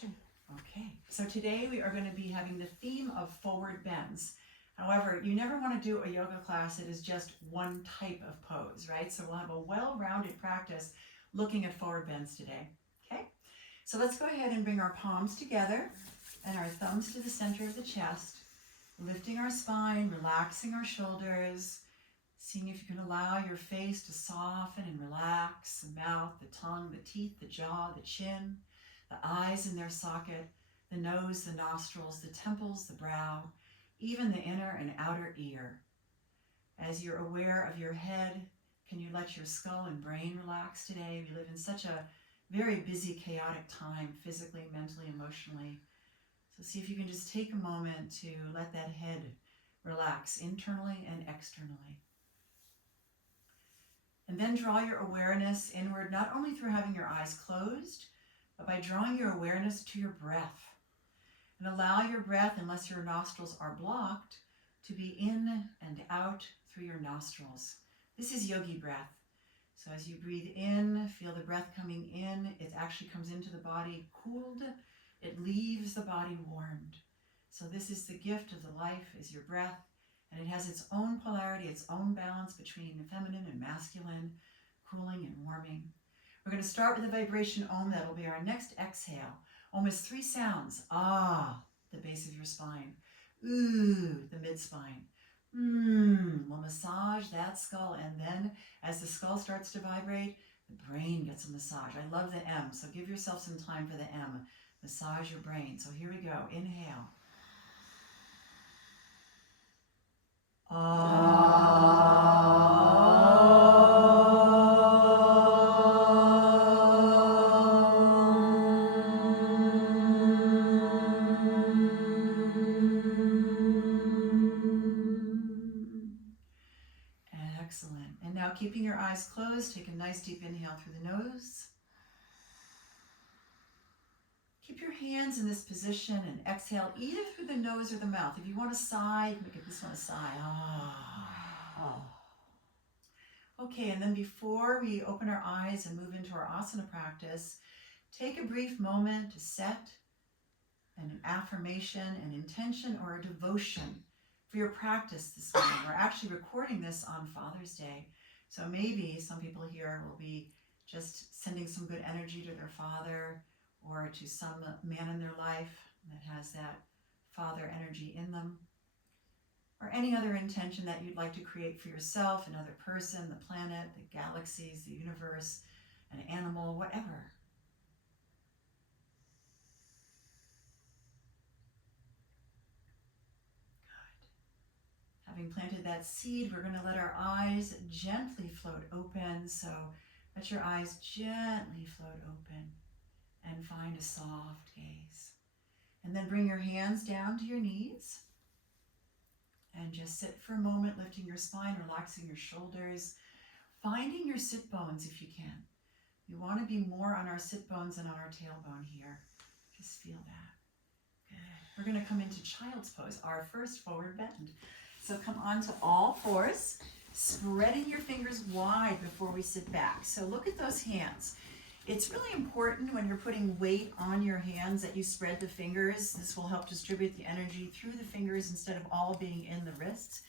action. Okay, so today we are going to be having the theme of forward bends. However, you never want to do a yoga class that is just one type of pose, right? So we'll have a well-rounded practice looking at forward bends today. Okay, so let's go ahead and bring our palms together and our thumbs to the center of the chest, lifting our spine, relaxing our shoulders, seeing if you can allow your face to soften and relax, the mouth, the tongue, the teeth, the jaw, the chin, the eyes in their socket, the nose, the nostrils, the temples, the brow, even the inner and outer ear. As you're aware of your head, can you let your skull and brain relax today? We live in such a very busy, chaotic time, physically, mentally, emotionally. So see if you can just take a moment to let that head relax internally and externally. And then draw your awareness inward, not only through having your eyes closed, but by drawing your awareness to your breath. And allow your breath, unless your nostrils are blocked, to be in and out through your nostrils. This is yogi breath. So as you breathe in, feel the breath coming in. It actually comes into the body cooled. It leaves the body warmed. So this is the gift of the life, is your breath. And it has its own polarity, its own balance between feminine and masculine, cooling and warming. We're going to start with a vibration Om. That'll be our next exhale. Om is 3 sounds. Ah, the base of your spine. Ooh, the mid-spine. We'll massage that skull, and then as the skull starts to vibrate, the brain gets a massage. I love the M, so give yourself some time for the M. Massage your brain. So here we go. Inhale. Excellent. And now keeping your eyes closed, take a nice deep inhale through the nose. Keep your hands in this position and exhale either through the nose or the mouth. If you want to sigh, make it this one a sigh. Okay, and then before we open our eyes and move into our asana practice, take a brief moment to set an affirmation, an intention, or a devotion for your practice this morning. We're actually recording this on Father's Day, so maybe some people here will be just sending some good energy to their father or to some man in their life that has that father energy in them, or any other intention that you'd like to create for yourself, another person, the planet, the galaxies, the universe, an animal, whatever. Good. Having planted that seed, we're going to let our eyes gently float open. So let your eyes gently float open and find a soft gaze. And then bring your hands down to your knees and just sit for a moment, lifting your spine, relaxing your shoulders, finding your sit bones if you can. We want to be more on our sit bones than on our tailbone here. Just feel that. Good. We're going to come into child's pose, our first forward bend. So come onto all fours, spreading your fingers wide before we sit back. So look at those hands. It's really important when you're putting weight on your hands that you spread the fingers. This will help distribute the energy through the fingers instead of all being in the wrists.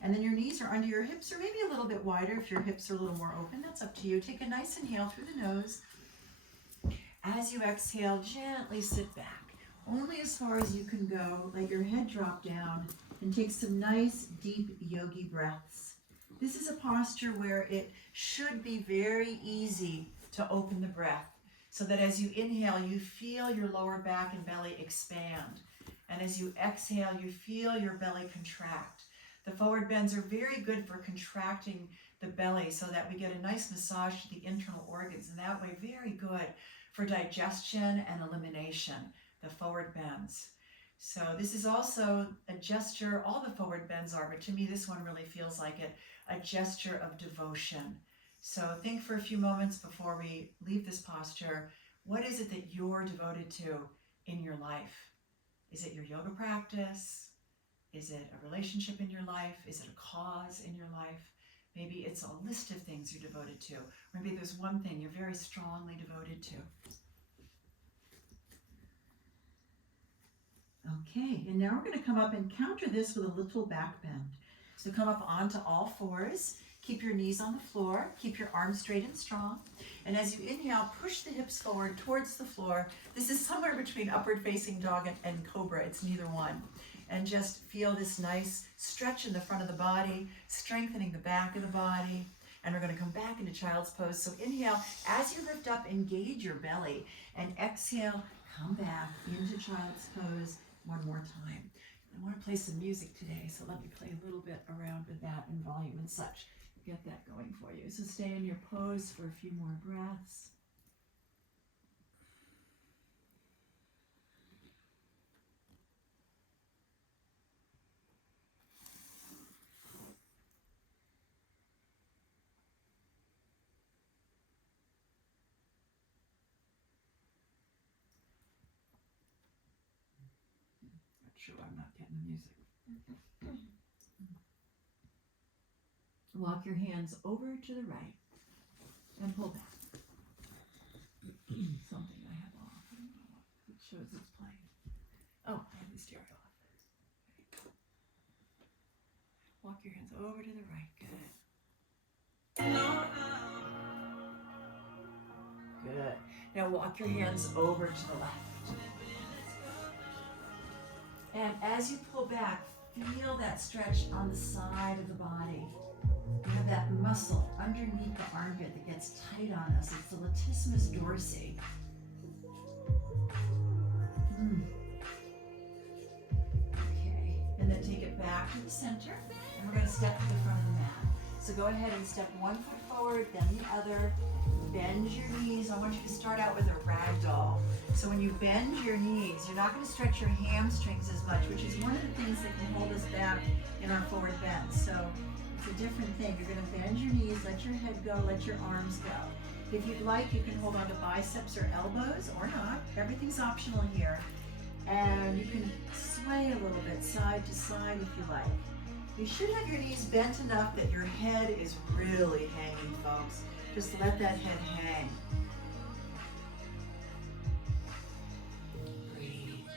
And then your knees are under your hips, or maybe a little bit wider if your hips are a little more open. That's up to you. Take a nice inhale through the nose. As you exhale, gently sit back. Only as far as you can go. Let your head drop down and take some nice, deep yogi breaths. This is a posture where it should be very easy to open the breath, so that as you inhale, you feel your lower back and belly expand. And as you exhale, you feel your belly contract. The forward bends are very good for contracting the belly so that we get a nice massage to the internal organs. And that way, very good for digestion and elimination, the forward bends. So this is also a gesture, all the forward bends are, but to me, this one really feels like it, a gesture of devotion. So think for a few moments before we leave this posture, what is it that you're devoted to in your life? Is it your yoga practice? Is it a relationship in your life? Is it a cause in your life? Maybe it's a list of things you're devoted to. Maybe there's one thing you're very strongly devoted to. Okay, and now we're going to come up and counter this with a little back bend. So come up onto all fours, keep your knees on the floor, keep your arms straight and strong. And as you inhale, push the hips forward towards the floor. This is somewhere between upward facing dog and cobra, it's neither one. And just feel this nice stretch in the front of the body, strengthening the back of the body. And we're going to come back into child's pose. So inhale, as you lift up, engage your belly. And exhale, come back into child's pose one more time. I want to play some music today, so let me play a little bit around with that and volume and such. Get that going for you. So stay in your pose for a few more breaths. Not sure I'm not getting the music. Walk your hands over to the right and pull back. Something I have off. I don't know what it shows it's playing. Oh, I have the stereo off. Walk your hands over to the right. Good. Good. Now walk your hands over to the left. And as you pull back, feel that stretch on the side of the body. You have that muscle underneath the armpit that gets tight on us. It's the latissimus dorsi. Okay, and then take it back to the center, and we're going to step to the front of the mat. So go ahead and step one foot forward, then the other. Bend your knees. I want you to start out with a rag doll. So when you bend your knees, you're not going to stretch your hamstrings as much, which is one of the things that can hold us back in our forward bend. So it's a different thing. You're going to bend your knees, let your head go, let your arms go. If you'd like, you can hold on to biceps or elbows or not. Everything's optional here. And you can sway a little bit side to side if you like. You should have your knees bent enough that your head is really hanging, folks. Just let that head hang. Breathe.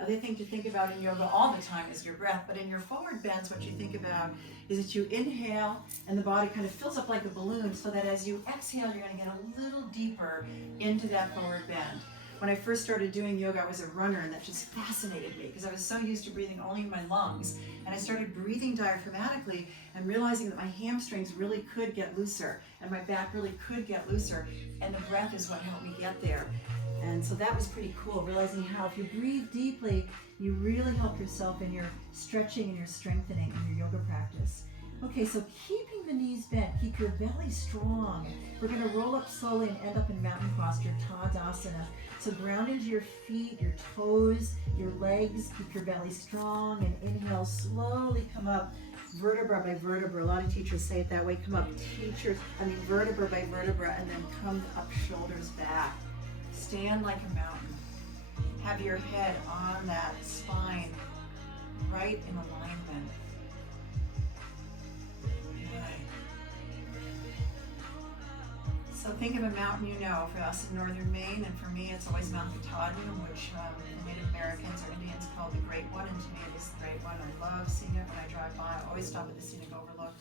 Other thing to think about in yoga all the time is your breath, but in your forward bends, what you think about is that you inhale and the body kind of fills up like a balloon, so that as you exhale, you're going to get a little deeper into that forward bend. When I first started doing yoga, I was a runner, and that just fascinated me because I was so used to breathing only in my lungs. And I started breathing diaphragmatically and realizing that my hamstrings really could get looser and my back really could get looser. And the breath is what helped me get there. And so that was pretty cool, realizing how if you breathe deeply, you really help yourself in your stretching and your strengthening in your yoga practice. Okay, so keeping the knees bent, keep your belly strong. We're going to roll up slowly and end up in mountain posture, Tadasana. So ground into your feet, your toes, your legs, keep your belly strong, and inhale, slowly come up, vertebra by vertebra. A lot of teachers say it that way, come up vertebra by vertebra, and then come up, shoulders back. Stand like a mountain. Have your head on that spine, right in alignment. So think of a mountain you know. For us in northern Maine, and for me, it's always Mount Katahdin, which the Native Americans or Indians call the Great One, and to me it is the Great One. I love seeing it when I drive by. I always stop at the scenic overlook.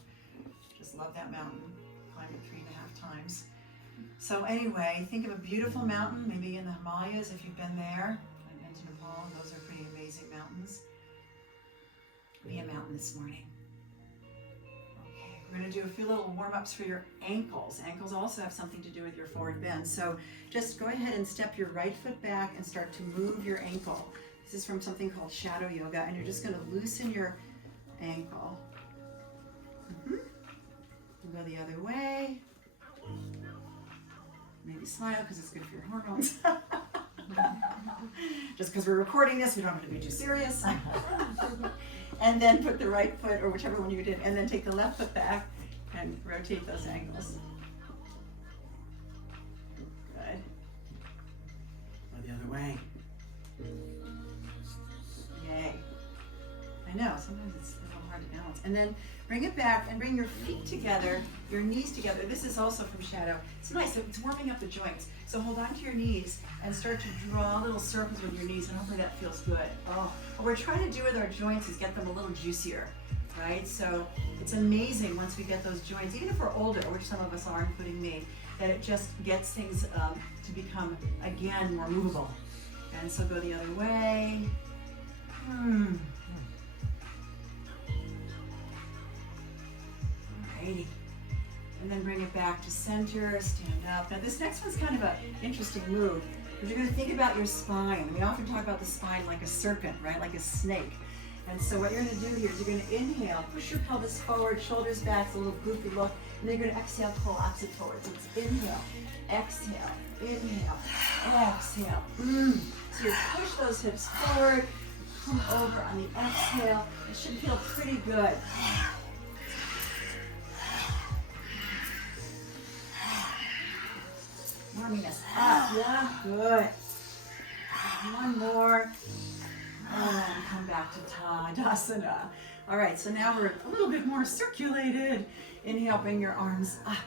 Just love that mountain. Climbed it 3.5 times. So anyway, think of a beautiful mountain, maybe in the Himalayas if you've been there. I've been to Nepal, and those are pretty amazing mountains. Be a mountain this morning. We're going to do a few little warm-ups for your ankles. Ankles also have something to do with your forward bend. So just go ahead and step your right foot back and start to move your ankle. This is from something called shadow yoga, and you're just going to loosen your ankle. We'll go the other way. Maybe smile because it's good for your hormones. Just because we're recording this, we don't have to be too serious. And then put the right foot, or whichever one you did, and then take the left foot back and rotate those ankles. Good. Or the other way. Yay. I know, sometimes it's a little hard to balance. And then Bring it back and bring your feet together, your knees together. This is also from Shadow. It's nice, it's warming up the joints. So hold on to your knees and start to draw little circles with your knees, and hopefully that feels good. Oh, what we're trying to do with our joints is get them a little juicier, right? So it's amazing once we get those joints, even if we're older, which some of us are, including me, that it just gets things to become, again, more movable. And so go the other way. Alrighty. And then bring it back to center, stand up. Now this next one's kind of an interesting move, because you're gonna think about your spine. We often talk about the spine like a serpent, right? Like a snake. And so what you're gonna do here is you're gonna inhale, push your pelvis forward, shoulders back, it's a little goofy look, and then you're gonna exhale, collapse it forward. So it's inhale, exhale, inhale, exhale. So you push those hips forward, come over on the exhale. It should feel pretty good. Warming us up, yeah, good. One more. And come back to Tadasana. All right, so now we're a little bit more circulated. Inhale, bring your arms up.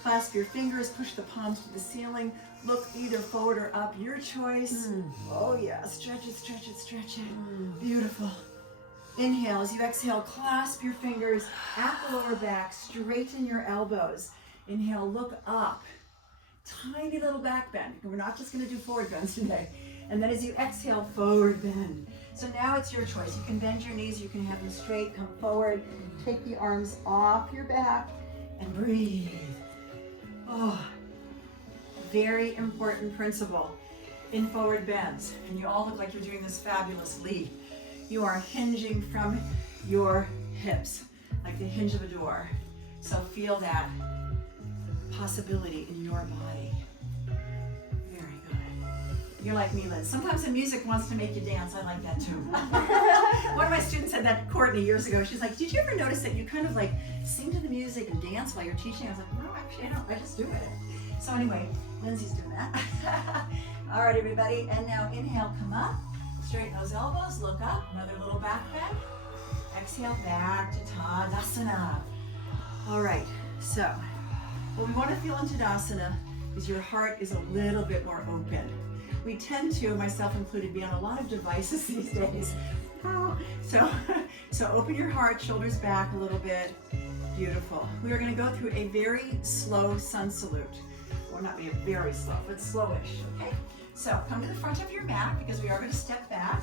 Clasp your fingers, push the palms to the ceiling. Look either forward or up, your choice. Oh yeah, stretch it, stretch it, stretch it. Beautiful. Inhale, as you exhale, clasp your fingers at the lower back, straighten your elbows. Inhale, look up. Tiny little back bend. We're not just gonna do forward bends today. And then as you exhale, forward bend. So now it's your choice. You can bend your knees, you can have them straight, come forward, take the arms off your back, and breathe. Oh, very important principle in forward bends. And you all look like you're doing this fabulously. You are hinging from your hips, like the hinge of a door. So feel that possibility in your body. Very good. You're like me, Liz. Sometimes the music wants to make you dance. I like that too. One of my students said that, Courtney, years ago. She's like, did you ever notice that you kind of like sing to the music and dance while you're teaching? I was like, no, actually I don't. I just do it. So anyway, Lindsay's doing that. All right, everybody. And now inhale, come up. Straighten those elbows, look up. Another little back bend. Exhale, back to Tadasana. All right, so what we want to feel in Tadasana is your heart is a little bit more open. We tend to, myself included, be on a lot of devices these days. So open your heart, shoulders back a little bit. Beautiful. We are going to go through a very slow sun salute. Well, not be very slow, but slowish, okay? So come to the front of your mat because we are going to step back.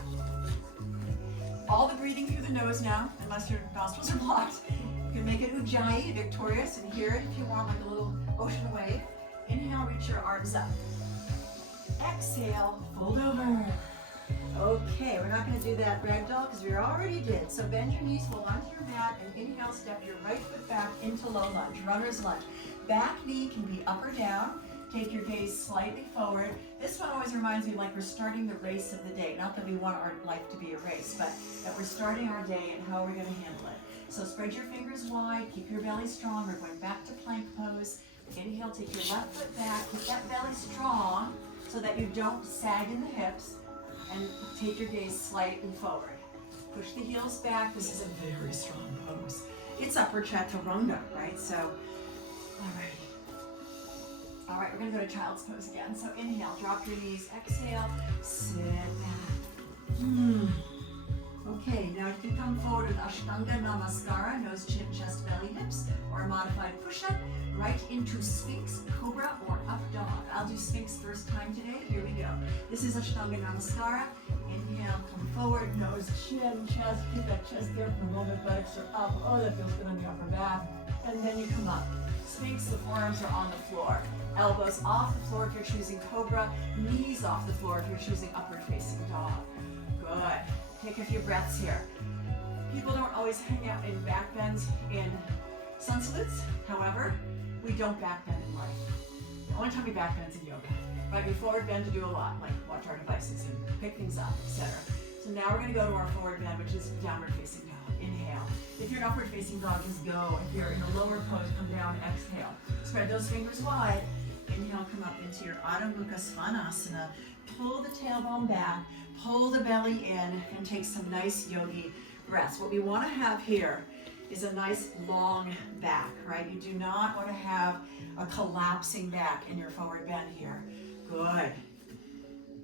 All the breathing through the nose now, unless your nostrils are blocked. You can make it Ujjayi, victorious, and hear it if you want, like a little ocean wave. Inhale, reach your arms up. Exhale, fold over. Okay, we're not going to do that ragdoll because we already did. So bend your knees, hold onto your mat, and inhale, step your right foot back into low lunge, runner's lunge. Back knee can be up or down. Take your gaze slightly forward. This one always reminds me like we're starting the race of the day. Not that we want our life to be a race, but that we're starting our day and how we're going to handle it. So spread your fingers wide, keep your belly strong. We're going back to plank pose. Inhale, take your left foot back, keep that belly strong so that you don't sag in the hips, and take your gaze slightly forward. Push the heels back. This is a very strong pose. It's upper chaturanga, right? So, all right, we're gonna go to child's pose again. So inhale, drop your knees, exhale, sit back. Okay, now you can come forward with Ashtanga Namaskara, nose, chin, chest, belly, hips, or a modified push-up, right into Sphinx, Cobra, or Up Dog. I'll do Sphinx first time today. Here we go. This is Ashtanga Namaskara. Inhale, come forward, nose, chin, chest. Keep that chest there for a moment. Buttocks are up. Oh, that feels good on the upper back. And then you come up. Sphinx, the forearms are on the floor. Elbows off the floor if you're choosing Cobra. Knees off the floor if you're choosing upward facing dog. Good. Take a few breaths here. People don't always hang out in back bends in sun salutes. However, we don't back bend in life. The only time we back bend is in yoga. Right? We forward bend to do a lot, like watch our devices and pick things up, etc. So now we're going to go to our forward bend, which is downward facing dog. Inhale. If you're an upward facing dog, just go. If you're in a lower pose, come down and exhale. Spread those fingers wide. Inhale, come up into your Adho Mukha Svanasana. Pull the tailbone back, pull the belly in, and take some nice yogi breaths. What we want to have here is a nice long back, right? You do not want to have a collapsing back in your forward bend here. Good.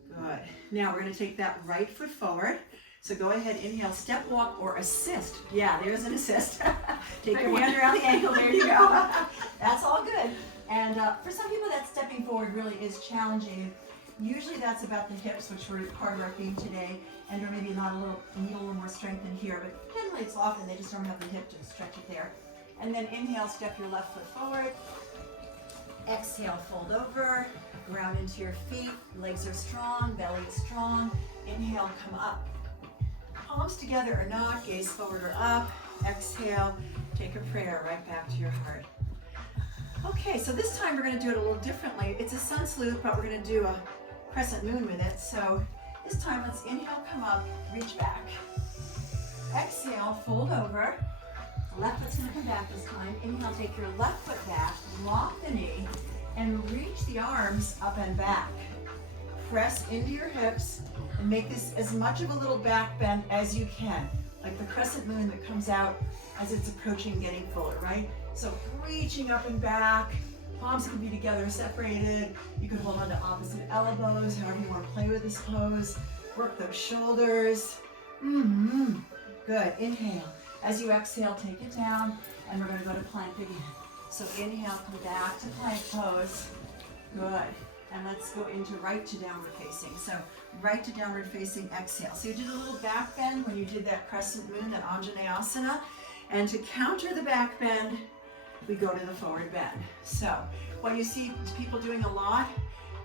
Good. Now we're going to take that right foot forward. So go ahead, inhale, step walk or assist. Yeah, there's an assist. Take your hand around the ankle, there you go. That's all good. And for some people that stepping forward really is challenging. Usually that's about the hips, which were part of our theme today, and or maybe need a little more strength in here, but generally it's often they just don't have the hip to stretch it there. And then inhale, step your left foot forward. Exhale, fold over, ground into your feet, legs are strong, belly is strong. Inhale, come up. Palms together or not, gaze forward or up. Exhale, take a prayer right back to your heart. Okay, so this time we're going to do it a little differently. It's a sun salute, but we're going to do a crescent moon with it. So this time, let's inhale, come up, reach back. Exhale, fold over. Left foot's going to come back this time. Inhale, take your left foot back, lock the knee, and reach the arms up and back. Press into your hips and make this as much of a little back bend as you can, like the crescent moon that comes out as it's approaching getting fuller, right? So reaching up and back, palms can be together, separated. You can hold on to opposite elbows, however you want to play with this pose. Work those shoulders. Good, inhale. As you exhale, take it down, and we're going to go to plank again. So inhale, come back to plank pose. Good. And let's go into right to downward facing. So right to downward facing, exhale. So you did a little back bend when you did that crescent moon, that Anjaneyasana. And to counter the back bend, we go to the forward bend. So what you see people doing a lot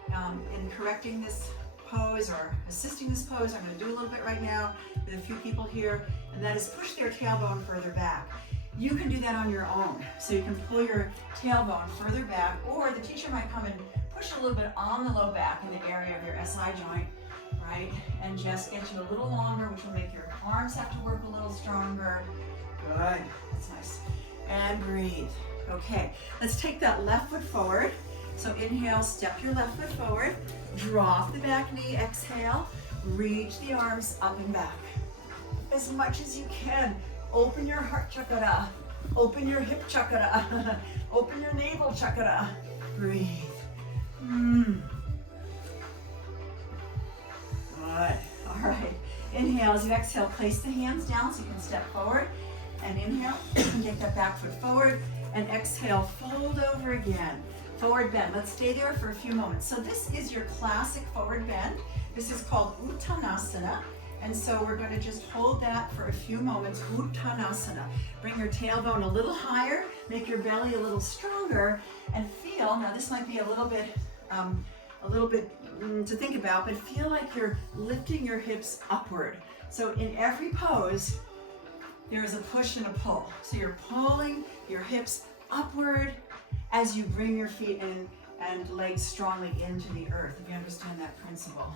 in correcting this pose or assisting this pose, I'm going to do a little bit right now with a few people here, and that is push their tailbone further back. You can do that on your own. So you can pull your tailbone further back, or the teacher might come and push a little bit on the low back in the area of your SI joint, right? And just get you a little longer, which will make your arms have to work a little stronger. Good, that's nice. And breathe. Okay, let's take that left foot forward. So inhale, step your left foot forward, drop the back knee, exhale, reach the arms up and back. As much as you can. Open your heart chakra, open your hip chakra, open your navel chakra. Breathe. Good. All right. Inhale, as you exhale, place the hands down so you can step forward. And inhale, take that back foot forward. And exhale, fold over again. Forward bend. Let's stay there for a few moments. So this is your classic forward bend. This is called Uttanasana. And so we're going to just hold that for a few moments. Uttanasana. Bring your tailbone a little higher, make your belly a little stronger, and feel, now this might be a little bit to think about, but feel like you're lifting your hips upward. So in every pose, there is a push and a pull. So you're pulling your hips upward as you bring your feet in and legs strongly into the earth, if you understand that principle.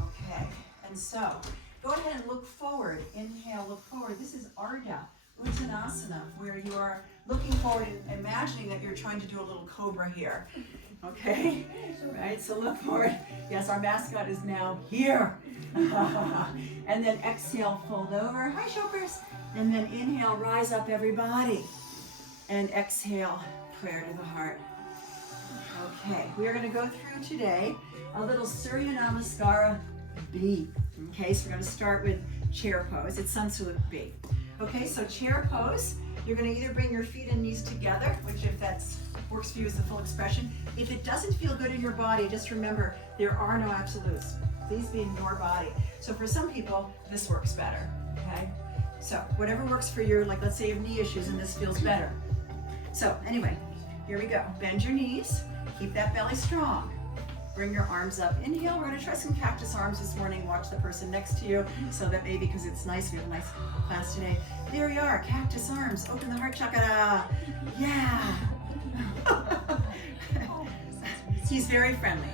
Okay, and so go ahead and look forward. Inhale, look forward. This is Ardha Uttanasana, where you are looking forward and imagining that you're trying to do a little cobra here. Okay, right, so look forward. Yes, our mascot is now here. And then exhale, fold over. Hi, Chokers. And then inhale, rise up, everybody. And exhale, prayer to the heart. Okay, we are going to go through today a little Surya Namaskara B. Okay, so we're going to start with chair pose. It's Sun Salute B. Okay, so chair pose, you're going to either bring your feet and knees together, which if that works for you is the full expression. If it doesn't feel good in your body, just remember there are no absolutes. Please be in your body. So for some people, this works better. Okay, so whatever works for your, like let's say you have knee issues and this feels better. So anyway, here we go. Bend your knees, keep that belly strong. Bring your arms up. Inhale, we're going to try some cactus arms this morning. Watch the person next to you so that maybe, because it's nice, we have a nice class today. There we are, cactus arms. Open the heart chakra. Yeah. He's very friendly.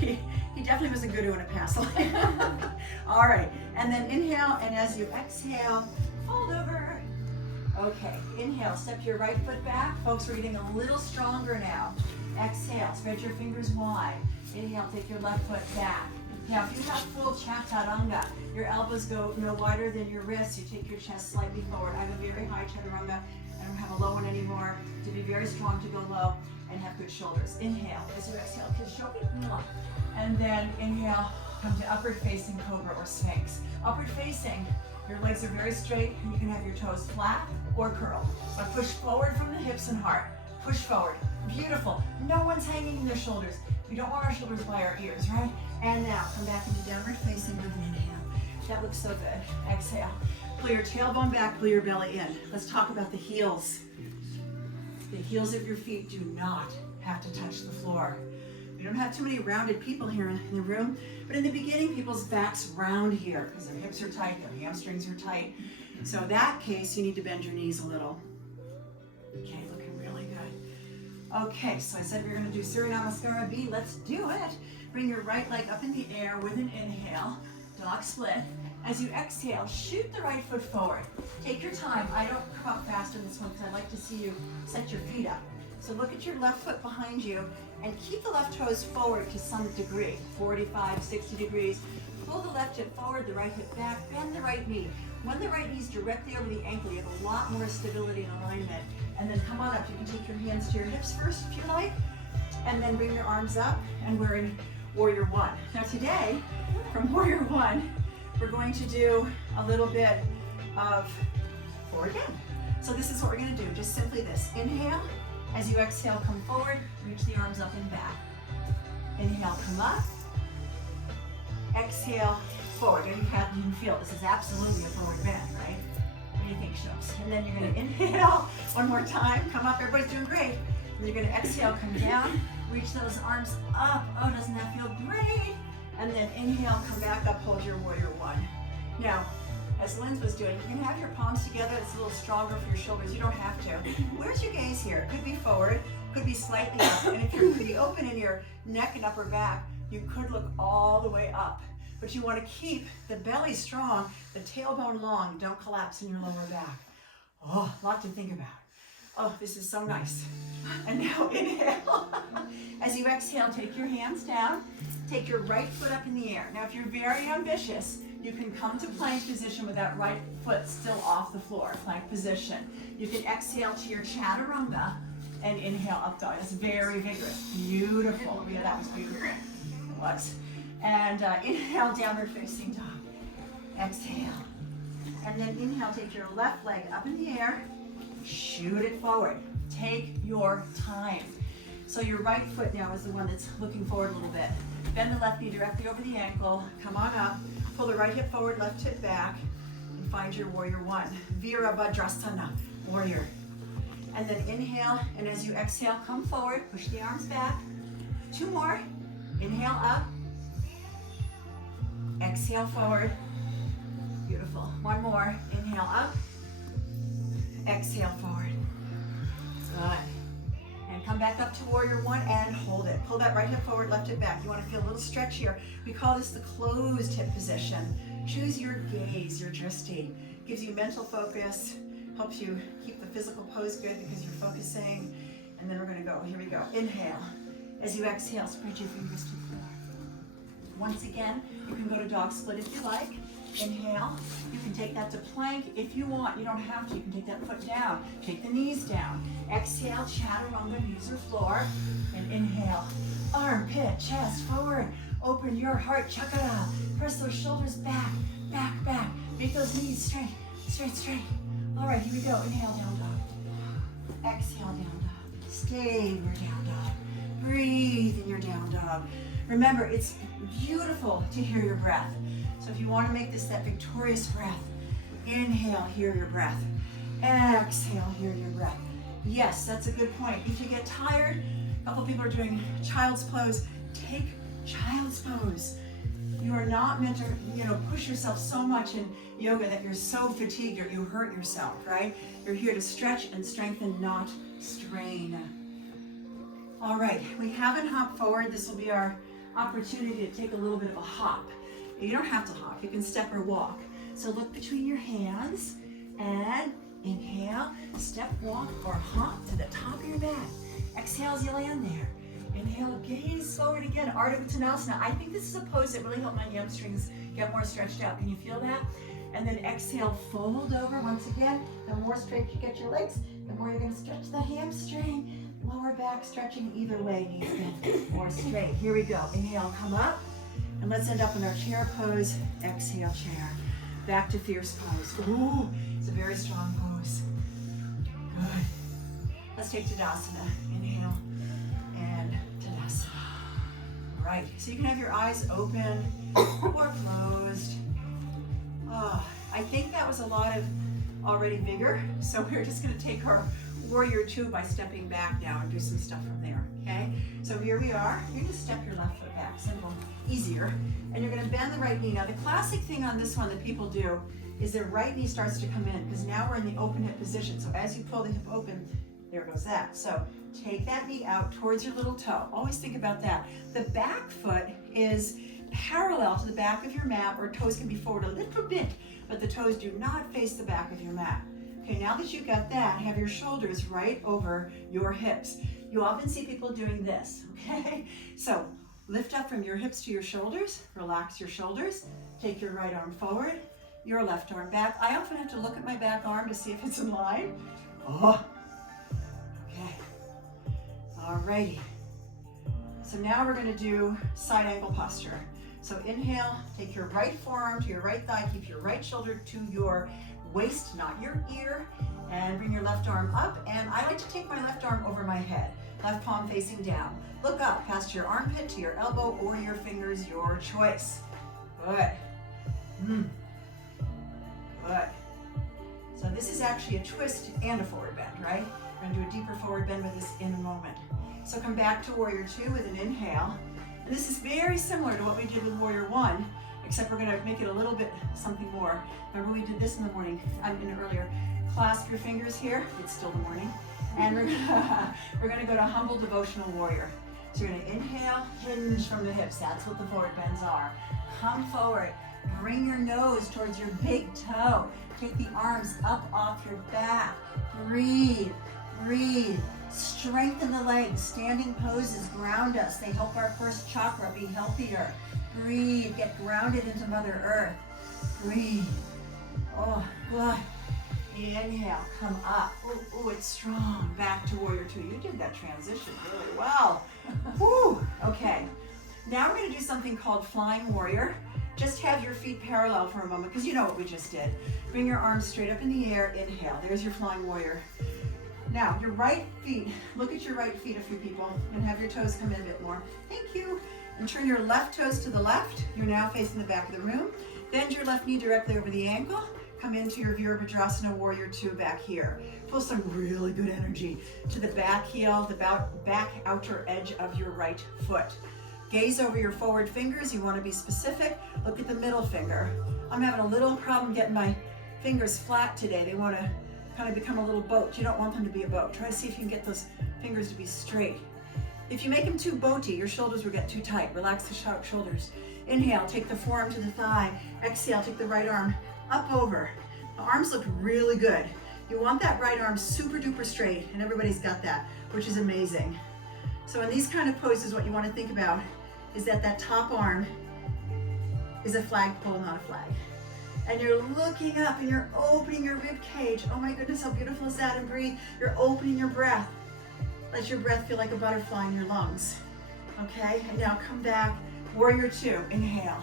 He definitely was a guru in a past life. All right, and then inhale, and as you exhale, fold over. Okay, inhale, step your right foot back. Folks, we're getting a little stronger now. Exhale, spread your fingers wide. Inhale, take your left foot back. Now, if you have full chaturanga, your elbows go no wider than your wrists. You take your chest slightly forward. I have a very high chaturanga. I don't have a low one anymore. To be very strong, to go low and have good shoulders. Inhale. As you exhale, and then inhale, come to upward facing cobra or sphinx. Upward facing, your legs are very straight, and you can have your toes flat or curled. But push forward from the hips and heart. Push forward. Beautiful. No one's hanging in their shoulders. We don't want our shoulders by our ears, right? And now, come back into downward facing with an inhale. That looks so good. Exhale. Pull your tailbone back, pull your belly in. Let's talk about the heels. The heels of your feet do not have to touch the floor. We don't have too many rounded people here in the room, but in the beginning, people's backs round here because their hips are tight, their hamstrings are tight. So in that case, you need to bend your knees a little. Okay, looking really good. Okay, so I said we were going to do Surya Namaskara B. Let's do it. Bring your right leg up in the air with an inhale. Dog split. As you exhale, shoot the right foot forward. Take your time. I don't come up fast in this one because I like to see you set your feet up. So look at your left foot behind you and keep the left toes forward to some degree, 45, 60 degrees. Pull the left hip forward, the right hip back, bend the right knee. When the right knee is directly over the ankle, you have a lot more stability and alignment. And then come on up. You can take your hands to your hips first if you like, and then bring your arms up, and we're in Warrior One. Now today, from Warrior One, we're going to do a little bit of forward bend. So this is what we're going to do, just simply this. Inhale. As you exhale, come forward, reach the arms up and back. Inhale, come up. Exhale, forward. You can feel this is absolutely a forward bend, right? What do you think, Shooks? And then you're going to inhale one more time, come up. Everybody's doing great. And you're going to exhale, come down, reach those arms up. Oh, doesn't that feel great? And then inhale, come back up, hold your Warrior One. Now, as Lynn's was doing, you can have your palms together. It's a little stronger for your shoulders. You don't have to. Where's your gaze here? It could be forward, could be slightly up. And if you're pretty open in your neck and upper back, you could look all the way up. But you want to keep the belly strong, the tailbone long. Don't collapse in your lower back. Oh, a lot to think about. Oh, this is so nice. And now inhale. As you exhale, take your hands down. Take your right foot up in the air. Now, if you're very ambitious, you can come to plank position with that right foot still off the floor, plank position. You can exhale to your chaturanga and inhale up dog. That's very vigorous. Beautiful. Yeah, that was beautiful. It was. And inhale, downward facing dog. Exhale. And then inhale, take your left leg up in the air. Shoot it forward. Take your time. So your right foot now is the one that's looking forward a little bit. Bend the left knee directly over the ankle. Come on up. Pull the right hip forward, left hip back, and find your Warrior One. Virabhadrasana, warrior. And then inhale, and as you exhale, come forward, push the arms back. Two more. Inhale up. Exhale forward. Beautiful. One more. Inhale up. Exhale forward. Good. And come back up to Warrior One and hold it. Pull that right hip forward, left hip back. You want to feel a little stretch here. We call this the closed hip position. Choose your gaze, your drishti. Gives you mental focus, helps you keep the physical pose good because you're focusing. And then we're going to go. Here we go. Inhale. As you exhale, spread your fingers to the floor. Once again, you can go to dog split if you like. Inhale. You can take that to plank if you want. You don't have to. You can take that foot down. Take the knees down. Exhale, chaturanga, knees or floor. And inhale. Armpit, chest forward. Open your heart chakra. Press those shoulders back, back, back. Make those knees straight, straight, straight. All right, here we go. Inhale, down dog. Exhale, down dog. Stay in your down dog. Breathe in your down dog. Remember, it's beautiful to hear your breath. So if you want to make this that victorious breath, inhale, hear your breath. Exhale, hear your breath. Yes, that's a good point. If you get tired, a couple people are doing child's pose, take child's pose. You are not meant to, push yourself so much in yoga that you're so fatigued or you hurt yourself, right? You're here to stretch and strengthen, not strain. All right, we haven't hopped forward. This will be our opportunity to take a little bit of a hop. You don't have to hop, you can step or walk. So look between your hands and inhale, step, walk, or hop to the top of your mat. Exhale as you land there. Inhale, gaze forward again, Ardha Uttanasana. I think this is a pose that really helped my hamstrings get more stretched out. Can you feel that? And then exhale, fold over once again. The more straight you get your legs, the more you're going to stretch the hamstring. Lower back stretching either way, knees bent or straight. Here we go. Inhale, come up. And let's end up in our chair pose. Exhale, chair. Back to fierce pose. Ooh, it's a very strong pose. Good. Let's take Tadasana. Inhale and Tadasana. Right. So you can have your eyes open or closed. Oh, I think that was a lot of already vigor. So we're just going to take our warrior two by stepping back now and do some stuff from there. Okay? So here we are. You're going to step your left foot back. Simple. Easier. And you're going to bend the right knee. Now the classic thing on this one that people do is their right knee starts to come in because now we're in the open hip position. So as you pull the hip open, there goes that. So take that knee out towards your little toe. Always think about that. The back foot is parallel to the back of your mat, or toes can be forward a little bit, but the toes do not face the back of your mat. Okay, now that you've got that, have your shoulders right over your hips. You often see people doing this, okay? So lift up from your hips to your shoulders, relax your shoulders, take your right arm forward, your left arm back. I often have to look at my back arm to see if it's in line. Oh, okay, alrighty. So now we're gonna do side angle posture. So inhale, take your right forearm to your right thigh, keep your right shoulder to your waist, not your ear, and bring your left arm up. And I like to take my left arm over my head, left palm facing down. Look up past your armpit to your elbow or your fingers, your choice. Good. Good. So this is actually a twist and a forward bend, right? We're gonna do a deeper forward bend with this in a moment. So come back to warrior two with an inhale. And this is very similar to what we did with warrior one, except we're gonna make it a little bit something more. Remember we did this in the morning, earlier. Clasp your fingers here, it's still the morning. And we're gonna go to humble devotional warrior. So you're gonna inhale, hinge from the hips. That's what the forward bends are. Come forward, bring your nose towards your big toe. Take the arms up off your back. Breathe, breathe. Strengthen the legs. Standing poses ground us. They help our first chakra be healthier. Breathe, get grounded into Mother Earth. Breathe. Oh, good. Inhale, come up. Oh, it's strong. Back to warrior two. You did that transition really well. Woo. Okay. Now we're going to do something called flying warrior. Just have your feet parallel for a moment because you know what we just did. Bring your arms straight up in the air. Inhale. There's your flying warrior. Now, your right feet, look at your right feet, a few people, and have your toes come in a bit more. Thank you. And turn your left toes to the left. You're now facing the back of the room. Bend your left knee directly over the ankle. Come into your Virabhadrasana warrior two back here. Pull some really good energy to the back heel, the back outer edge of your right foot. Gaze over your forward fingers. You want to be specific. Look at the middle finger. I'm having a little problem getting my fingers flat today. They want to kind of become a little boat. You don't want them to be a boat. Try to see if you can get those fingers to be straight. If you make them too boaty, your shoulders will get too tight. Relax the shoulders. Inhale, take the forearm to the thigh. Exhale, take the right arm up over. The arms look really good. You want that right arm super duper straight, and everybody's got that, which is amazing. So in these kind of poses, what you want to think about is that top arm is a flagpole, not a flag. And you're looking up and you're opening your rib cage. Oh my goodness, how beautiful is that? And breathe. You're opening your breath. Let your breath feel like a butterfly in your lungs. Okay, and now come back. Warrior two, inhale.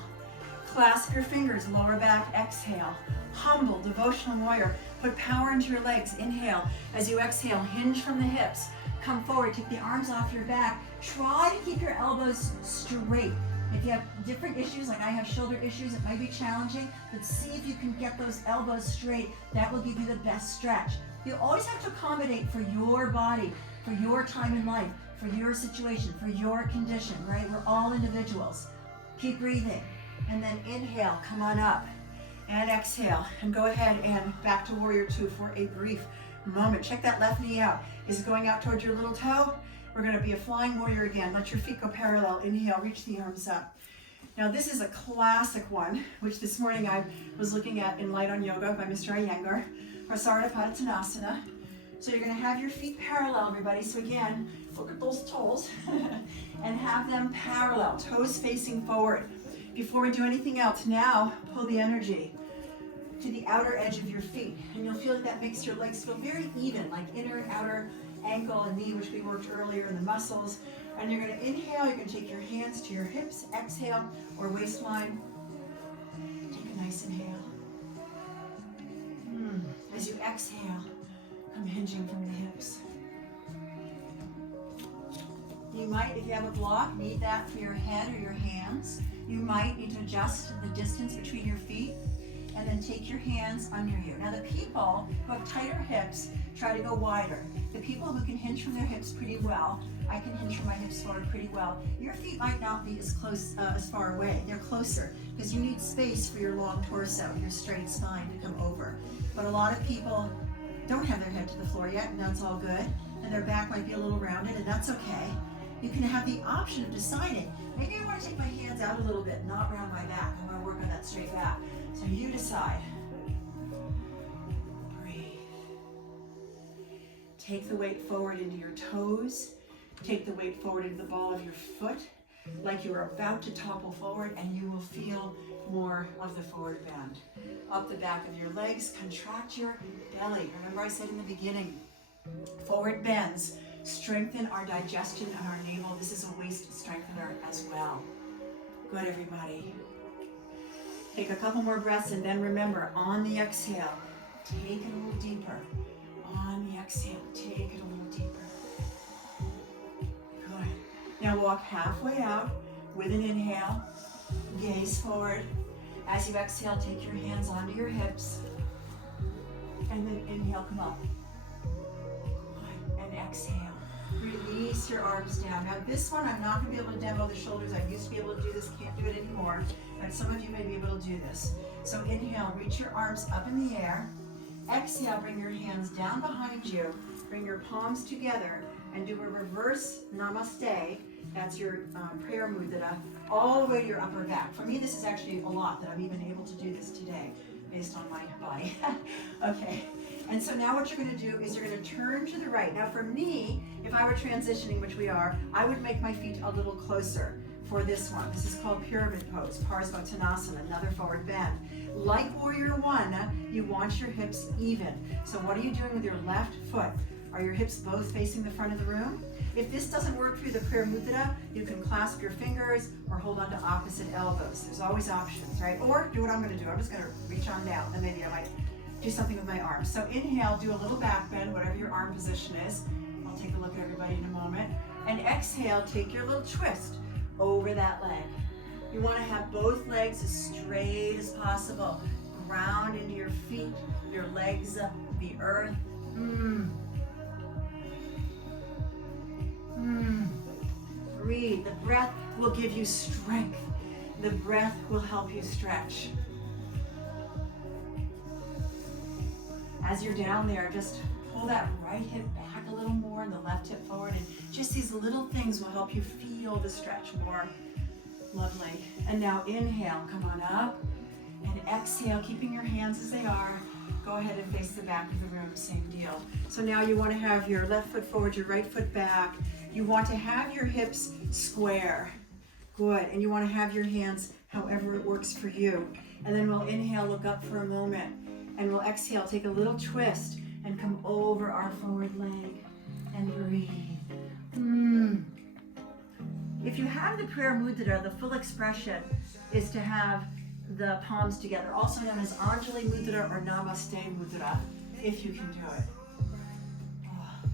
Clasp your fingers, lower back, exhale. Humble, devotional warrior. Put power into your legs, inhale. As you exhale, hinge from the hips. Come forward, take the arms off your back. Try to keep your elbows straight. If you have different issues, like I have shoulder issues, it might be challenging, but see if you can get those elbows straight. That will give you the best stretch. You always have to accommodate for your body, for your time in life, for your situation, for your condition, right? We're all individuals. Keep breathing. And then inhale, come on up. And exhale. And go ahead and back to warrior two for a brief moment. Check that left knee out. Is it going out towards your little toe? We're going to be a flying warrior again. Let your feet go parallel. Inhale, reach the arms up. Now this is a classic one, which this morning I was looking at in Light on Yoga by Mr. Iyengar, Prasarana Padottanasana. So you're going to have your feet parallel, everybody. So again, look at those toes, and have them parallel, toes facing forward. Before we do anything else, now pull the energy to the outer edge of your feet, and you'll feel like that makes your legs feel very even, like inner and outer ankle and knee, which we worked earlier in the muscles. And you're going to inhale, you can take your hands to your hips, exhale, or waistline. Take a nice inhale. As you exhale, come hinging from the hips. You might, if you have a block, need that for your head or your hands. You might need to adjust the distance between your feet, and then take your hands under you. Now the people who have tighter hips, try to go wider. The people who can hinge from their hips pretty well, I can hinge from my hips forward pretty well. Your feet might not be as close, as far away. They're closer, because you need space for your long torso, your straight spine to come over. But a lot of people don't have their head to the floor yet, and that's all good. And their back might be a little rounded, and that's okay. You can have the option of deciding, maybe I want to take my hands out a little bit, not around my back. I want to work on that straight back. So you decide. Breathe. Take the weight forward into your toes. Take the weight forward into the ball of your foot, like you're about to topple forward, and you will feel more of the forward bend. Up the back of your legs, contract your belly. Remember I said in the beginning, forward bends strengthen our digestion and our navel. This is a waist strengthener as well. Good, everybody. Take a couple more breaths, and then remember, on the exhale, take it a little deeper. On the exhale, take it a little deeper. Good. Now walk halfway out with an inhale. Gaze forward. As you exhale, take your hands onto your hips. And then inhale, come up. Good. And exhale. Release your arms down. Now this one, I'm not going to be able to demo the shoulders. I used to be able to do this, can't do it anymore. But some of you may be able to do this. So inhale, reach your arms up in the air. Exhale, bring your hands down behind you. Bring your palms together and do a reverse namaste. That's your prayer mudra, all the way to your upper back. For me, this is actually a lot that I'm even able to do this today based on my body. Okay. And so now what you're going to do is you're going to turn to the right. Now for me, if I were transitioning, which we are, I would make my feet a little closer for this one. This is called pyramid pose, Parsvottanasana, another forward bend. Like Warrior One, you want your hips even. So what are you doing with your left foot? Are your hips both facing the front of the room? If this doesn't work for you, the prayer mudra, you can clasp your fingers or hold on to opposite elbows. There's always options, right? Or do what I'm going to do. I'm just going to reach on down, and maybe I might do something with my arms. So inhale, do a little back bend, whatever your arm position is. I'll take a look at everybody in a moment. And exhale, take your little twist over that leg. You want to have both legs as straight as possible. Ground into your feet, your legs, the earth. Breathe. The breath will give you strength. The breath will help you stretch. As you're down there, just pull that right hip back a little more and the left hip forward, and just these little things will help you feel the stretch more. Lovely. And now inhale, come on up, and exhale, keeping your hands as they are. Go ahead and face the back of the room, same deal. So now you want to have your left foot forward, your right foot back. You want to have your hips square. Good. And you want to have your hands however it works for you. And then we'll inhale, look up for a moment. And we'll exhale, take a little twist and come over our forward leg and breathe. If you have the prayer mudra, the full expression is to have the palms together, also known as Anjali mudra or Namaste mudra, if you can do it.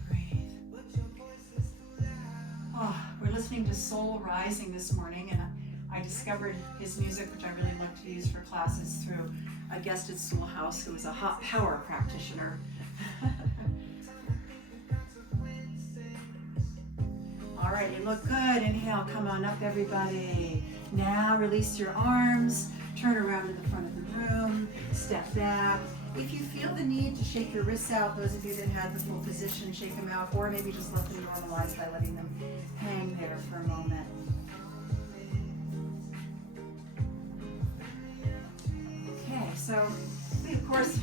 Breathe. We're listening to Soul Rising this morning, and I discovered his music, which I really like to use for classes, through a guest at Schoolhouse who was a hot power practitioner. All right, you look good. Inhale, come on up, everybody. Now release your arms, turn around to the front of the room, step back. If you feel the need to shake your wrists out, those of you that had the full position, shake them out, or maybe just let them normalize by letting them hang there for a moment. Okay, so we of course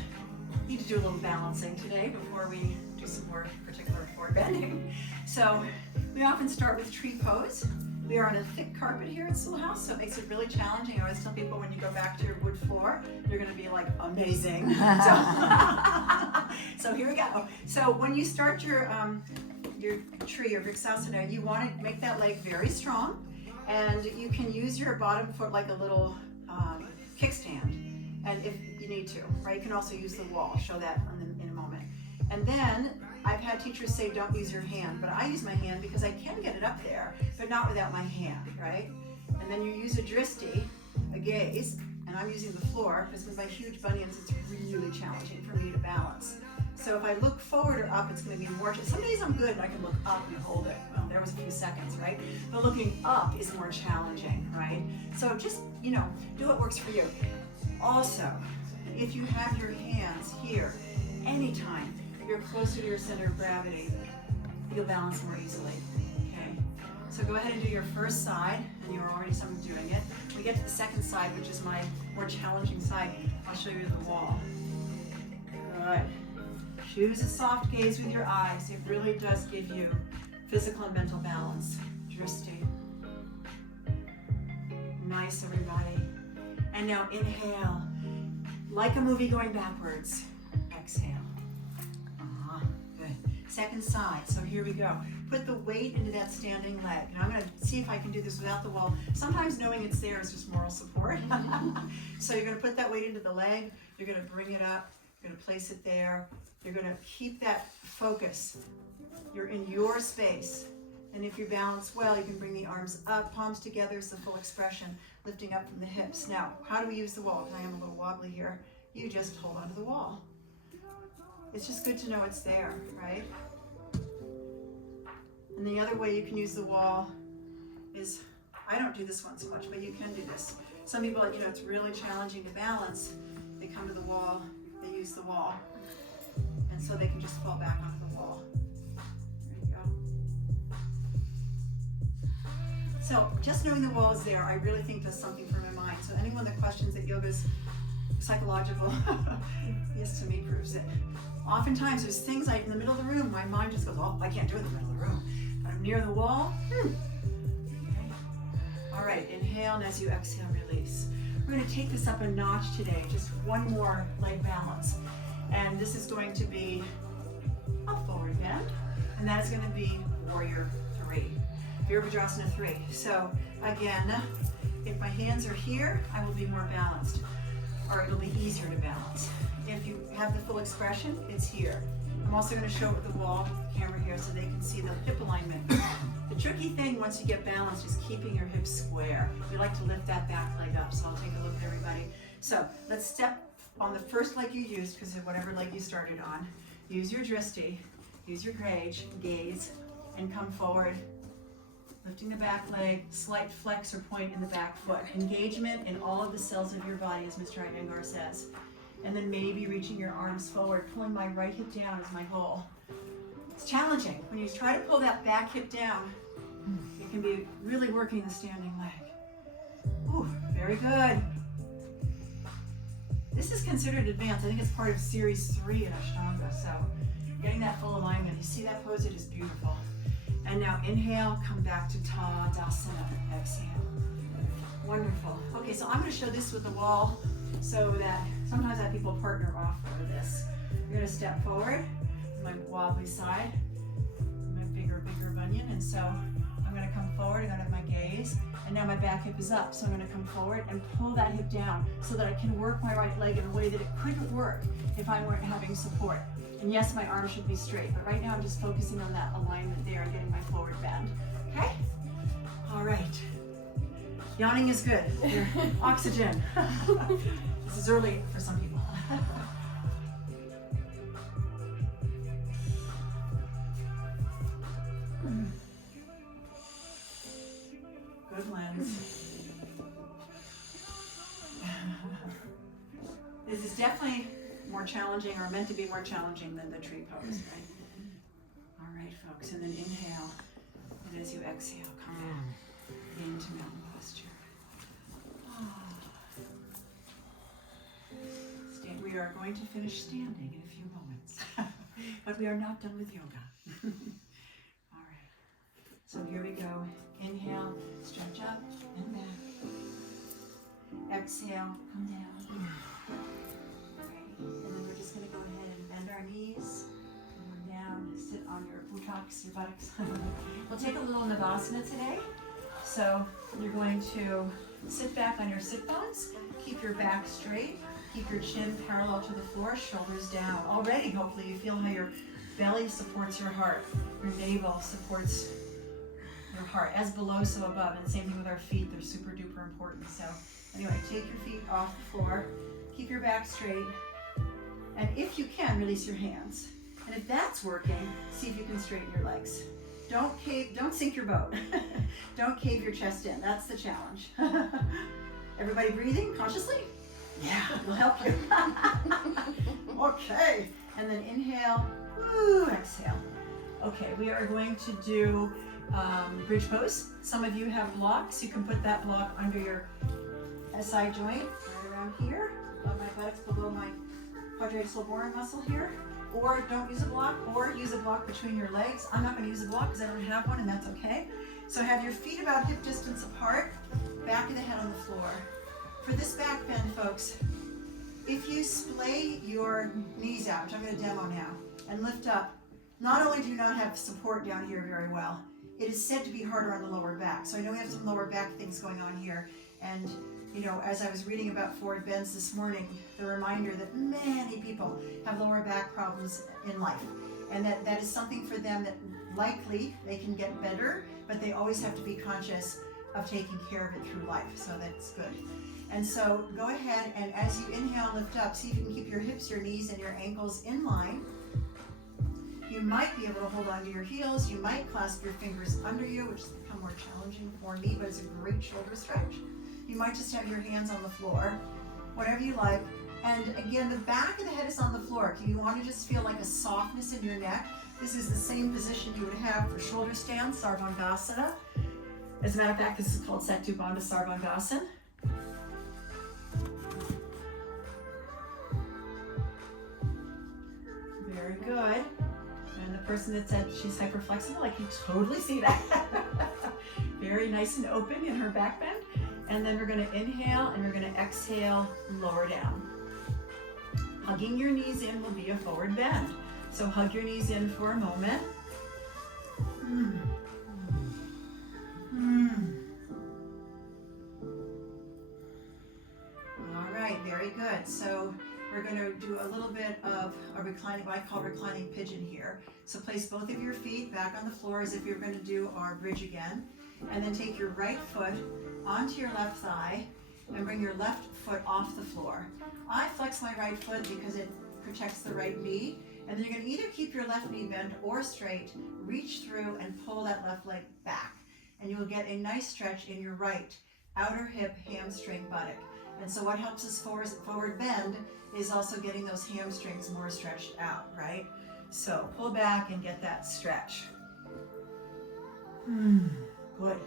need to do a little balancing today before we do some more particular forward bending. So We often start with tree pose. We are on a thick carpet here at Sewall House, so it makes it really challenging. I always tell people when you go back to your wood floor, you're going to be like, amazing. So here we go. So when you start your tree or Vinyasa, you want to make that leg very strong, and you can use your bottom foot like a little kickstand, and if you need to, right? You can also use the wall. I'll show that in a moment. And then I've had teachers say don't use your hand, but I use my hand because I can get it up there, but not without my hand, right? And then you use a dristi, a gaze, and I'm using the floor because with my huge bunions, it's really challenging for me to balance. So if I look forward or up, it's going to be more, some days I'm good and I can look up and hold it. Well, there was a few seconds, right? But looking up is more challenging, right? So just, do what works for you. Also, if you have your hands here, anytime you're closer to your center of gravity, you'll balance more easily, okay? So go ahead and do your first side, and you're already doing it. We get to the second side, which is my more challenging side. I'll show you the wall. Good. Choose a soft gaze with your eyes. It really does give you physical and mental balance. Dristi. Nice, everybody. And now inhale, like a movie going backwards. Exhale. Good. Second side. So here we go. Put the weight into that standing leg. And I'm going to see if I can do this without the wall. Sometimes knowing it's there is just moral support. So you're going to put that weight into the leg. You're going to bring it up. You're going to place it there. You're going to keep that focus. You're in your space. And if you balance well, you can bring the arms up, palms together is the full expression, lifting up from the hips. Now, how do we use the wall? I am a little wobbly here. You just hold onto the wall. It's just good to know it's there, right? And the other way you can use the wall is, I don't do this one so much, but you can do this. Some people, it's really challenging to balance. They come to the wall, they use the wall, and so they can just fall back onto the wall. There you go. So just knowing the wall is there, I really think does something for my mind. So anyone that questions that yoga's psychological, yes, to me proves it. Oftentimes there's things in the middle of the room, my mind just goes, oh, I can't do it in the middle of the room. But I'm near the wall. Okay. All right, inhale, and as you exhale, release. We're going to take this up a notch today, just one more leg balance. And this is going to be a forward bend, and that is going to be warrior 3, Virabhadrasana 3. So again, if my hands are here, I will be more balanced, or it'll be easier to balance. If you have the full expression, it's here. I'm also going to show it with the wall, with the camera here, so they can see the hip alignment. The tricky thing once you get balanced is keeping your hips square. We like to lift that back leg up, so I'll take a look at everybody. So let's step on the first leg you used, because of whatever leg you started on. Use your dristi, use your gaze, and come forward. Lifting the back leg, slight flex or point in the back foot. Engagement in all of the cells of your body, as Mr. Iyengar says. And then maybe reaching your arms forward, pulling my right hip down as my goal. It's challenging. When you try to pull that back hip down, you can be really working the standing leg. Ooh, very good. This is considered advanced. I think it's part of series 3 in Ashtanga. So getting that full alignment. You see that pose? It is beautiful. And now inhale, come back to Tadasana. Exhale. Wonderful. Okay, so I'm going to show this with the wall so that sometimes I have people partner off for this. You're going to step forward, my wobbly side, my bigger bunion, and so I'm going to come forward, I'm going to have my gaze, and now my back hip is up, so I'm going to come forward and pull that hip down so that I can work my right leg in a way that it couldn't work if I weren't having support. And yes, my arm should be straight, but right now I'm just focusing on that alignment there and getting my forward bend. Okay? All right. Yawning is good. Oxygen. This is early for some people. Good lens. This is definitely more challenging, or meant to be more challenging than the tree pose, right? All right, folks, and then inhale, and as you exhale, come down into mountain posture. We are going to finish standing in a few moments, but we are not done with yoga. All right, here we go. Inhale, stretch up and back. Exhale, come down. And then we're just going to go ahead and bend our knees. Come down, sit on your buttocks, your buttocks. We'll take a little Navasana today. So you're going to sit back on your sit bones. Keep your back straight. Keep your chin parallel to the floor, shoulders down. Already, hopefully, you feel how your belly supports your heart. Your navel supports your heart. As below, so above. And the same thing with our feet. They're super duper important. So anyway, take your feet off the floor. Keep your back straight. And if you can, release your hands. And if that's working, see if you can straighten your legs. Don't sink your boat. Don't cave your chest in. That's the challenge. Everybody breathing consciously? Yeah, it'll help you. Okay. And then inhale, woo, exhale. Okay, we are going to do bridge pose. Some of you have blocks. You can put that block under your SI joint, right around here, above my buttocks, below my quadratus lumborum muscle here. Or don't use a block, or use a block between your legs. I'm not going to use a block because I don't have one, and that's okay. So have your feet about hip distance apart, back of the head on the floor. For this back bend, folks, if you splay your knees out, which I'm going to demo now, and lift up, not only do you not have support down here very well, it is said to be harder on the lower back. So I know we have some lower back things going on here, and you know, as I was reading about forward bends this morning, the reminder that many people have lower back problems in life, and that is something for them that likely they can get better, but they always have to be conscious of taking care of it through life, so that's good. And so go ahead, and as you inhale, lift up, see if you can keep your hips, your knees, and your ankles in line. You might be able to hold on to your heels. You might clasp your fingers under you, which has become more challenging for me, but it's a great shoulder stretch. You might just have your hands on the floor, whatever you like. And again, the back of the head is on the floor. Do you want to just feel like a softness in your neck? This is the same position you would have for shoulder stand, Sarvangasana. As a matter of fact, this is called Setu Bandha Sarvangasana. Very good. And the person that said she's hyperflexible, I can totally see that. Very nice and open in her back bend. And then we're going to inhale and we're going to exhale, lower down. Hugging your knees in will be a forward bend. So hug your knees in for a moment. All right, very good. So we're going to do a little bit of a reclining, what I call reclining pigeon here. So place both of your feet back on the floor as if you're going to do our bridge again. And then take your right foot onto your left thigh and bring your left foot off the floor. I flex my right foot because it protects the right knee. And then you're going to either keep your left knee bent or straight, reach through and pull that left leg back. And you will get a nice stretch in your right outer hip, hamstring, buttock. And so what helps us forward bend is also getting those hamstrings more stretched out, right? So pull back and get that stretch. Good.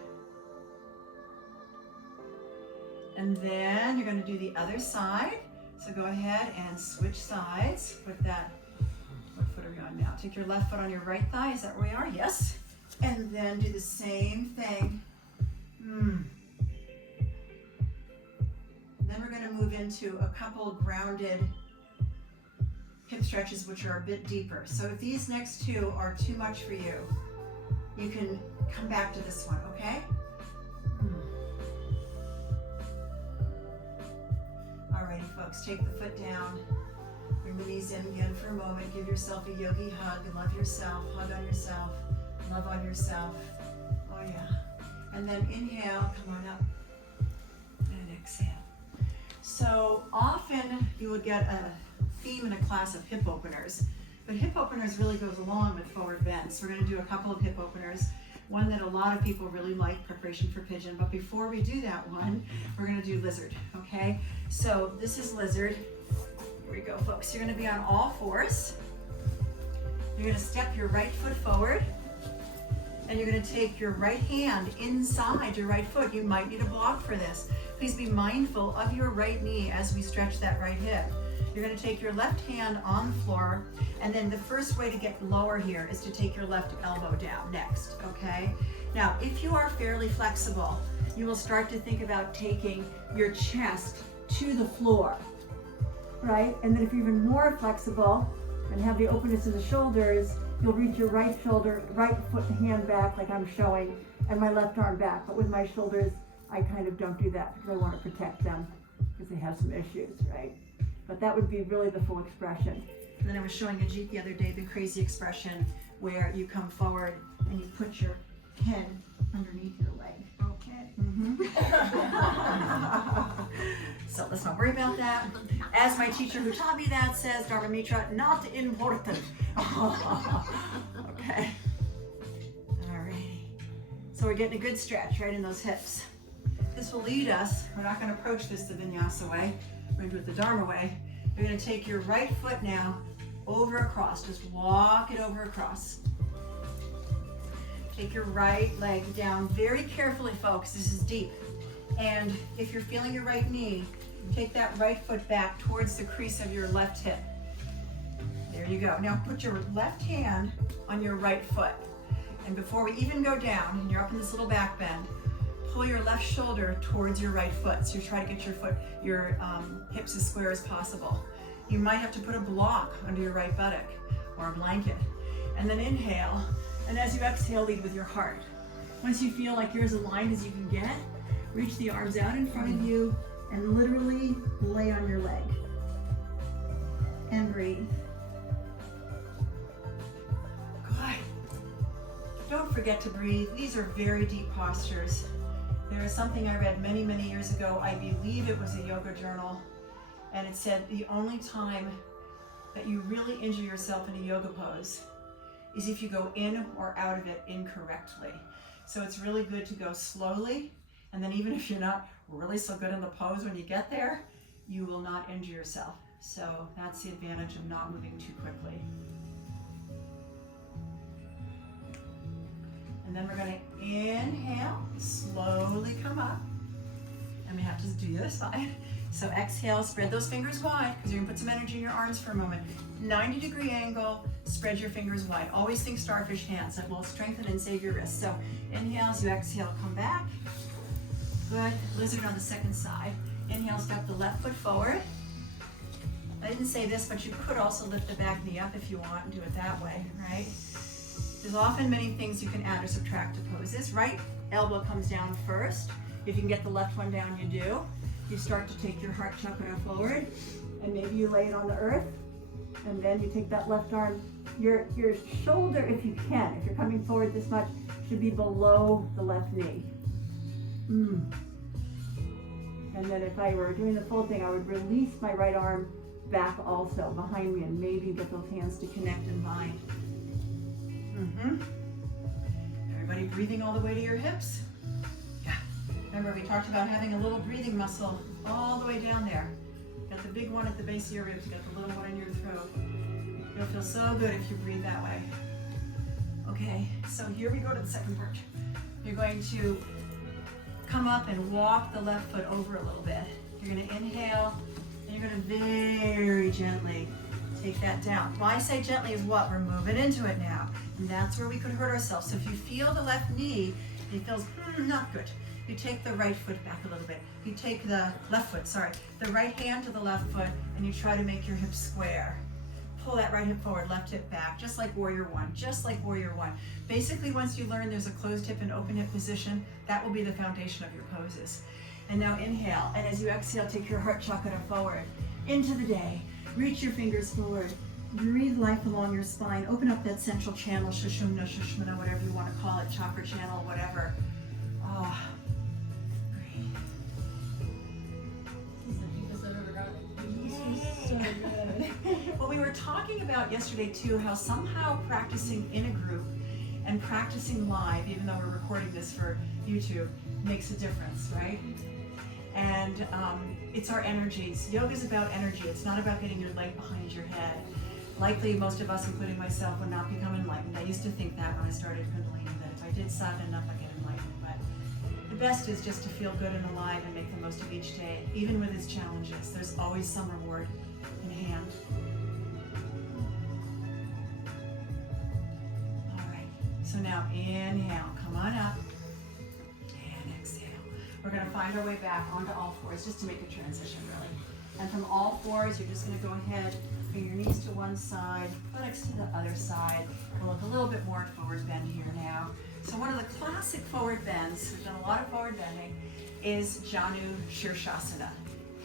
And then you're going to do the other side. So go ahead and switch sides. Put that, what foot are we on now? Take your left foot on your right thigh. Is that where we are? Yes. And then do the same thing. Then we're going to move into a couple grounded hip stretches, which are a bit deeper. So if these next two are too much for you, you can come back to this one, okay? Alrighty, folks, take the foot down. Bring the knees in again for a moment. Give yourself a yogi hug. Love yourself. Hug on yourself. Love on yourself. Oh, yeah. And then inhale, come on up. And exhale. So often you would get a theme in a class of hip openers. But hip openers really goes along with forward bends. So we're going to do a couple of hip openers. One that a lot of people really like, preparation for pigeon. But before we do that one, we're going to do lizard, okay? So this is lizard. Here we go, folks. You're going to be on all fours. You're going to step your right foot forward. And you're going to take your right hand inside your right foot. You might need a block for this. Please be mindful of your right knee as we stretch that right hip. You're going to take your left hand on the floor, and then the first way to get lower here is to take your left elbow down next, okay? Now, if you are fairly flexible, you will start to think about taking your chest to the floor, right? And then if you're even more flexible and have the openness in the shoulders, you'll reach your right shoulder, right foot and hand back like I'm showing, and my left arm back. But with my shoulders, I kind of don't do that because I want to protect them because they have some issues, right? But that would be really the full expression. And then I was showing Ajit the other day the crazy expression where you come forward and you put your head underneath your leg. Okay. So let's not worry about that. As my teacher who taught me that says, Dharma Mitra, not important. Okay. Alrighty. So we're getting a good stretch right in those hips. This will lead us, we're not going to approach this the Vinyasa way, we're going to do it the Dharma way. You're going to take your right foot now over across, just walk it over across. Take your right leg down very carefully, folks, this is deep. And if you're feeling your right knee, take that right foot back towards the crease of your left hip. There you go. Now put your left hand on your right foot. And before we even go down, and you're up in this little back bend, pull your left shoulder towards your right foot. So you try to get your hips as square as possible. You might have to put a block under your right buttock or a blanket. And then inhale, and as you exhale, lead with your heart. Once you feel like you're as aligned as you can get, reach the arms out in front of you and literally lay on your leg. And breathe. Good. Don't forget to breathe. These are very deep postures. There is something I read many, many years ago. I believe it was a yoga journal. And it said the only time that you really injure yourself in a yoga pose is if you go in or out of it incorrectly. So it's really good to go slowly. And then even if you're not really so good in the pose when you get there, you will not injure yourself. So that's the advantage of not moving too quickly. And then we're going to inhale, slowly come up. And we have to do the other side. So exhale, spread those fingers wide because you're going to put some energy in your arms for a moment. 90-degree angle, spread your fingers wide. Always think starfish hands. That will strengthen and save your wrists. So inhale, as you exhale, come back. Good. Lizard on the second side. Inhale, step the left foot forward. I didn't say this, but you could also lift the back knee up if you want and do it that way, right? There's often many things you can add or subtract to poses. Right elbow comes down first. If you can get the left one down, you do. You start to take your heart chakra forward, and maybe you lay it on the earth, and then you take that left arm. Your shoulder, if you can, if you're coming forward this much, should be below the left knee. And then if I were doing the full thing, I would release my right arm back also behind me and maybe get those hands to connect and bind. Everybody breathing all the way to your hips? Yeah. Remember we talked about having a little breathing muscle all the way down there. Got the big one at the base of your ribs, you got the little one in your throat. You'll feel so good if you breathe that way. Okay, so here we go to the second part. You're going to come up and walk the left foot over a little bit. You're going to inhale, and you're going to very gently take that down. Why I say gently is what? We're moving into it now. And that's where we could hurt ourselves. So if you feel the left knee, it feels not good. You take the right foot back a little bit. You take the left foot, the right hand to the left foot, and you try to make your hips square. Pull that right hip forward, left hip back, just like warrior one, just like warrior one. Basically, once you learn there's a closed hip and open hip position, that will be the foundation of your poses. And now inhale, and as you exhale, take your heart chakra forward into the day. Reach your fingers forward. Breathe life along your spine. Open up that central channel, Sushumna, Shushmana, whatever you want to call it, chakra channel, whatever. Oh, breathe. This is the deepest I've ever gotten. So good. Well, we were talking about yesterday too, how somehow practicing in a group and practicing live, even though we're recording this for YouTube, makes a difference, right? And it's our energies. Yoga is about energy. It's not about getting your leg behind your head. Likely most of us, including myself, would not become enlightened. I used to think that when I started Kundalini, that if I did sadhana enough, I'd get enlightened. But the best is just to feel good and alive and make the most of each day, even with its challenges. There's always some reward in hand. All right, so now inhale, come on up, and exhale. We're gonna find our way back onto all fours just to make a transition, really. And from all fours, you're just gonna go ahead, bring your knees to one side, buttocks to the other side. We'll look a little bit more forward bend here now. So one of the classic forward bends, we've done a lot of forward bending, is Janu Shirshasana,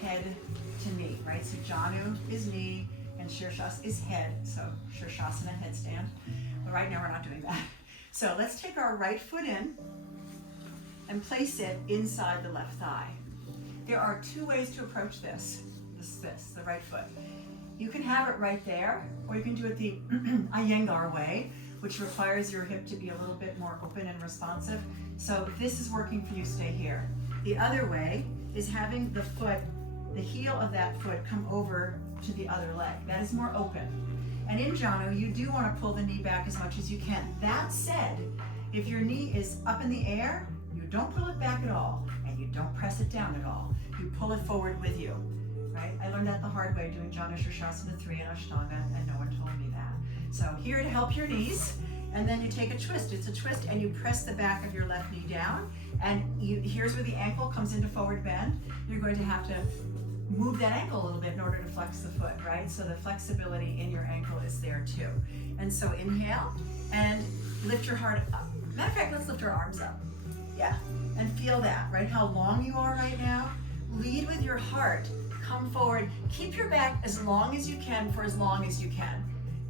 head to knee, right? So Janu is knee and Shirshasana is head, so Shirshasana, headstand. But right now we're not doing that. So let's take our right foot in and place it inside the left thigh. There are two ways to approach this, the right foot. You can have it right there, or you can do it the Iyengar way, which requires your hip to be a little bit more open and responsive. So if this is working for you, stay here. The other way is having the foot, the heel of that foot come over to the other leg. That is more open. And in Janu, you do want to pull the knee back as much as you can. That said, if your knee is up in the air, you don't pull it back at all, and you don't press it down at all. You pull it forward with you, right? I learned that the hard way doing Janu Shirshasana 3 and Ashtanga, and no one told me that. So here to help your knees, and then you take a twist. It's a twist, and you press the back of your left knee down, and here's where the ankle comes into forward bend. You're going to have to move that ankle a little bit in order to flex the foot, right? So the flexibility in your ankle is there too. And so inhale, and lift your heart up. Matter of fact, let's lift our arms up. Yeah, and feel that, right? How long you are right now. Lead with your heart. Come forward. Keep your back as long as you can for as long as you can.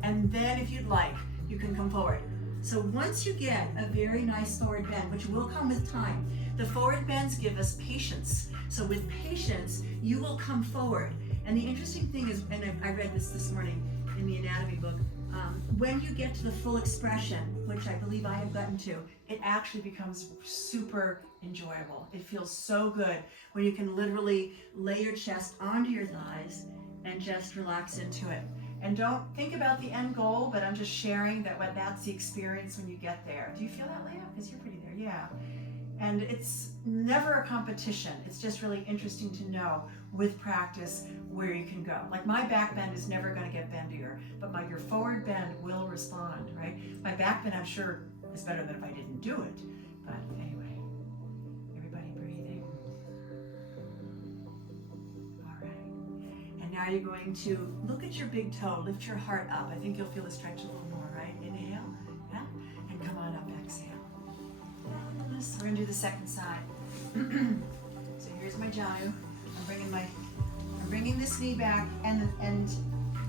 And then if you'd like, you can come forward. So once you get a very nice forward bend, which will come with time, the forward bends give us patience. So with patience, you will come forward. And the interesting thing is, and I read this morning in the anatomy book, when you get to the full expression, which I believe I have gotten to, it actually becomes super enjoyable. It feels so good when you can literally lay your chest onto your thighs and just relax into it. And don't think about the end goal, but I'm just sharing that that's the experience when you get there. Do you feel that, Leah? Because you're pretty there, yeah. And it's never a competition. It's just really interesting to know with practice where you can go. Like my back bend is never going to get bendier, but your forward bend will respond, right? My back bend, I'm sure, is better than if I didn't do it. But anyway, everybody breathing. All right. And now you're going to look at your big toe, lift your heart up. I think you'll feel the stretch a little more, right? Inhale, yeah, and come on up, exhale. We're going to do the second side. So here's my Janu. I'm bringing this knee back, and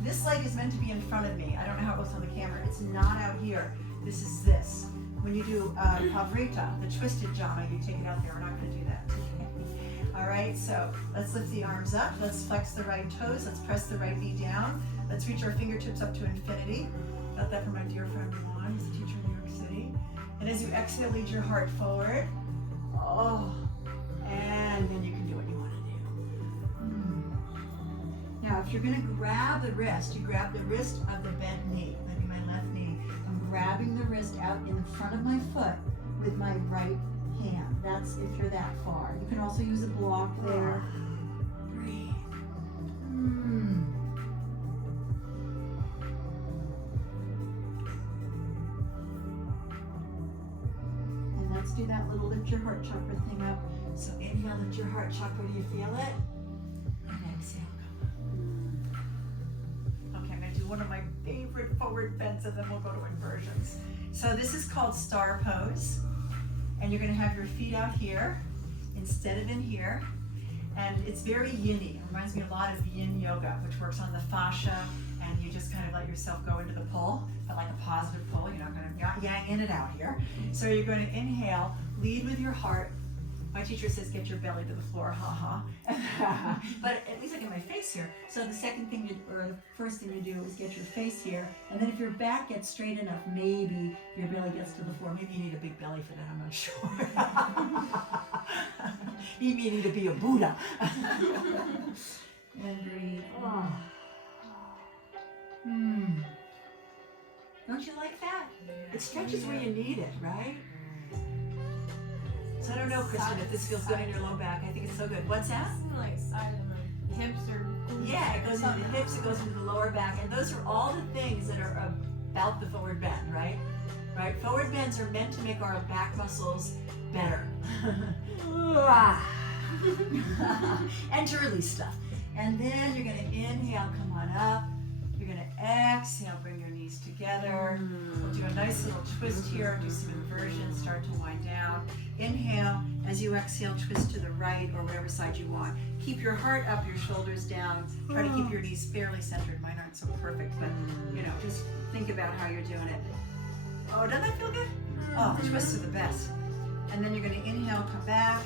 this leg is meant to be in front of me. I don't know how it looks on the camera. It's not out here. This is this. When you do Pavrita, the twisted Janu, you take it out there. We're not going to do that today. All right, so let's lift the arms up. Let's flex the right toes. Let's press the right knee down. Let's reach our fingertips up to infinity. Got that from my dear friend Juan, who's a teacher in New York City. And as you exhale, lead your heart forward. Oh, and then you can do what you want to do. Now, if you're going to grab the wrist, you grab the wrist of the bent knee, maybe my left knee. I'm grabbing the wrist out in front of my foot with my right hand. That's if you're that far. You can also use a block there. Breathe. Let's do that little lift your heart chakra thing up. So inhale, lift your heart chakra. Do you feel it? And exhale, come on. Okay, I'm going to do one of my favorite forward bends, and then we'll go to inversions. So this is called star pose. And you're going to have your feet out here instead of in here. And it's very yin-y. It reminds me a lot of yin yoga, which works on the fascia, and you just kind of let yourself go into the pull, but like a positive pull. You're not going to yang in and out here. So you're going to inhale, lead with your heart. My teacher says get your belly to the floor, haha. But at least I get my face here. So the second thing or the first thing you do is get your face here, and then if your back gets straight enough, maybe your belly gets to the floor. Maybe you need a big belly for that, I'm not sure. You may need to be a Buddha. And breathe. Oh. Don't you like that? It stretches where you need it, right? So I don't know, Kristen, if this feels good in your low back. I think it's so good. What's that? Like side of the hips or Yeah, it goes into the hips, it goes into the lower back, and those are all the things that are about the forward bend, right? Right? Forward bends are meant to make our back muscles better. And to release stuff. And then you're going to inhale, come on up. You're going to exhale, bring your knees together. We'll do a nice little twist here, do some inversions, start to wind down. Inhale, as you exhale, twist to the right or whatever side you want. Keep your heart up, your shoulders down. Try to keep your knees fairly centered. Mine aren't so perfect, but just think about how you're doing it. Oh, doesn't that feel good? Oh, twists are the best. And then you're going to inhale, come back.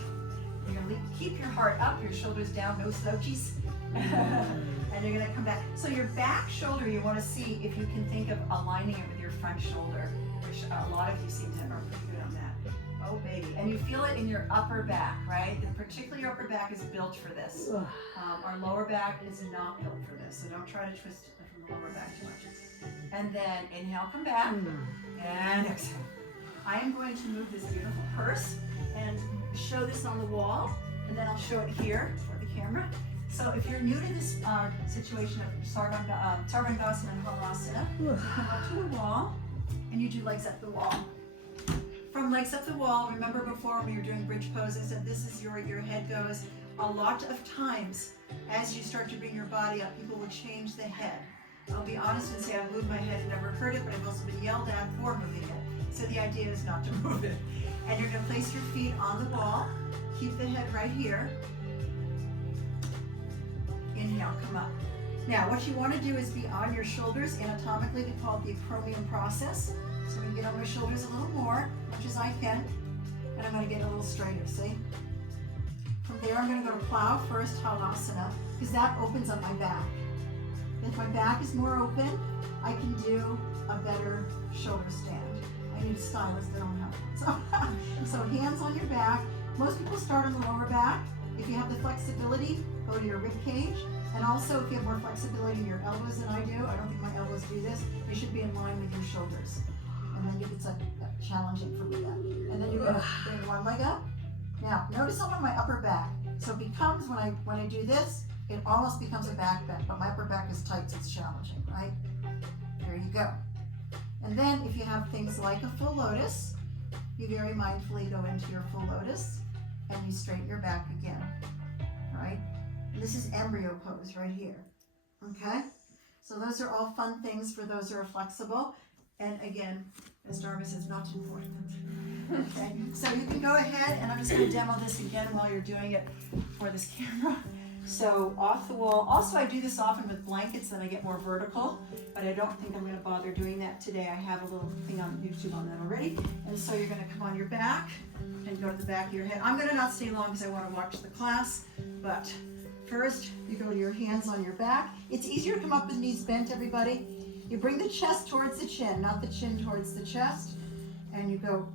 You're going to keep your heart up, your shoulders down, no slouchies. And you're going to come back. So your back shoulder, you want to see if you can think of aligning it with your front shoulder, which a lot of you seem to are pretty good on that. Oh, baby. And you feel it in your upper back, right? And particularly your upper back is built for this. Our lower back is not built for this, so don't try to twist it from the lower back too much. And then inhale, come back, and exhale. I am going to move this beautiful purse and show this on the wall, and then I'll show it here for the camera. So if you're new to this situation of Sarvangasana and Halasana, you come up to the wall and you do legs up the wall. From legs up the wall, remember before when we were doing bridge poses that this is your head goes. A lot of times as you start to bring your body up, people will change the head. I'll be honest and say I've moved my head, never heard it, but I've also been yelled at for moving it. So the idea is not to move it. And you're going to place your feet on the wall. Keep the head right here. Inhale, come up. Now, what you want to do is be on your shoulders. Anatomically, we call it the acromion process. So I'm going to get on my shoulders a little more, as much as I can. And I'm going to get a little straighter, see? From there, I'm going to go to plow first, Halasana, because that opens up my back. If my back is more open, I can do a better shoulder stand. I need a stylist, I don't have one. So hands on your back. Most people start on the lower back. If you have the flexibility, go to your rib cage. And also, if you have more flexibility in your elbows than I do, I don't think my elbows do this, they should be in line with your shoulders. And then it's challenging for me then. And then you're gonna bring one leg up. Now, notice I'm on my upper back. So it becomes, when I do this, it almost becomes a back bend, but my upper back is tight, so it's challenging, right? There you go. And then if you have things like a full lotus, you very mindfully go into your full lotus and you straighten your back again, right? And this is embryo pose right here, okay? So those are all fun things for those who are flexible. And again, as Dharma says, not important. Okay, so you can go ahead, and I'm just going to demo this again while you're doing it for this camera. So off the wall. Also, I do this often with blankets, then I get more vertical, but I don't think I'm going to bother doing that today. I have a little thing on YouTube on that already. And so you're going to come on your back and go to the back of your head. I'm going to not stay long because I want to watch the class, but first you go to your hands on your back. It's easier to come up with knees bent, everybody. You bring the chest towards the chin, not the chin towards the chest, and you go.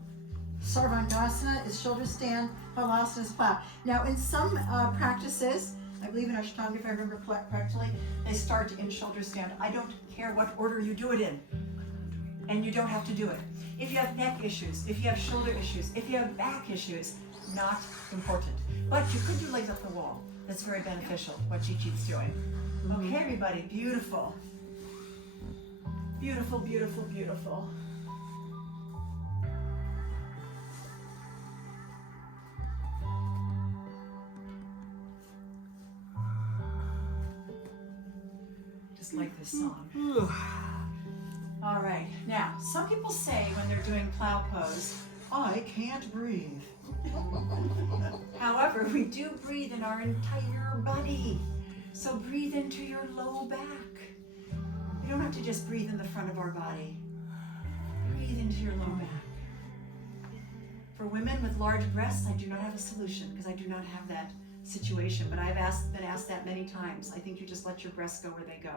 Sarvangasana is shoulder stand, Halasana is plow. Now in some practices, I believe in Ashtanga, if I remember correctly, they start in shoulder stand. I don't care what order you do it in, and you don't have to do it. If you have neck issues, if you have shoulder issues, if you have back issues, not important. But you could do legs up the wall. That's very beneficial, what Chi-Chi's doing. Okay, everybody, beautiful. Beautiful, beautiful, beautiful. Like this song. All right, now some people say when they're doing plow pose, I can't breathe. However, we do breathe in our entire body. So breathe into your low back. You don't have to just breathe in the front of our body. Breathe into your low back. For women with large breasts, I do not have a solution because I do not have that situation, but I've been asked that many times. I think you just let your breasts go where they go.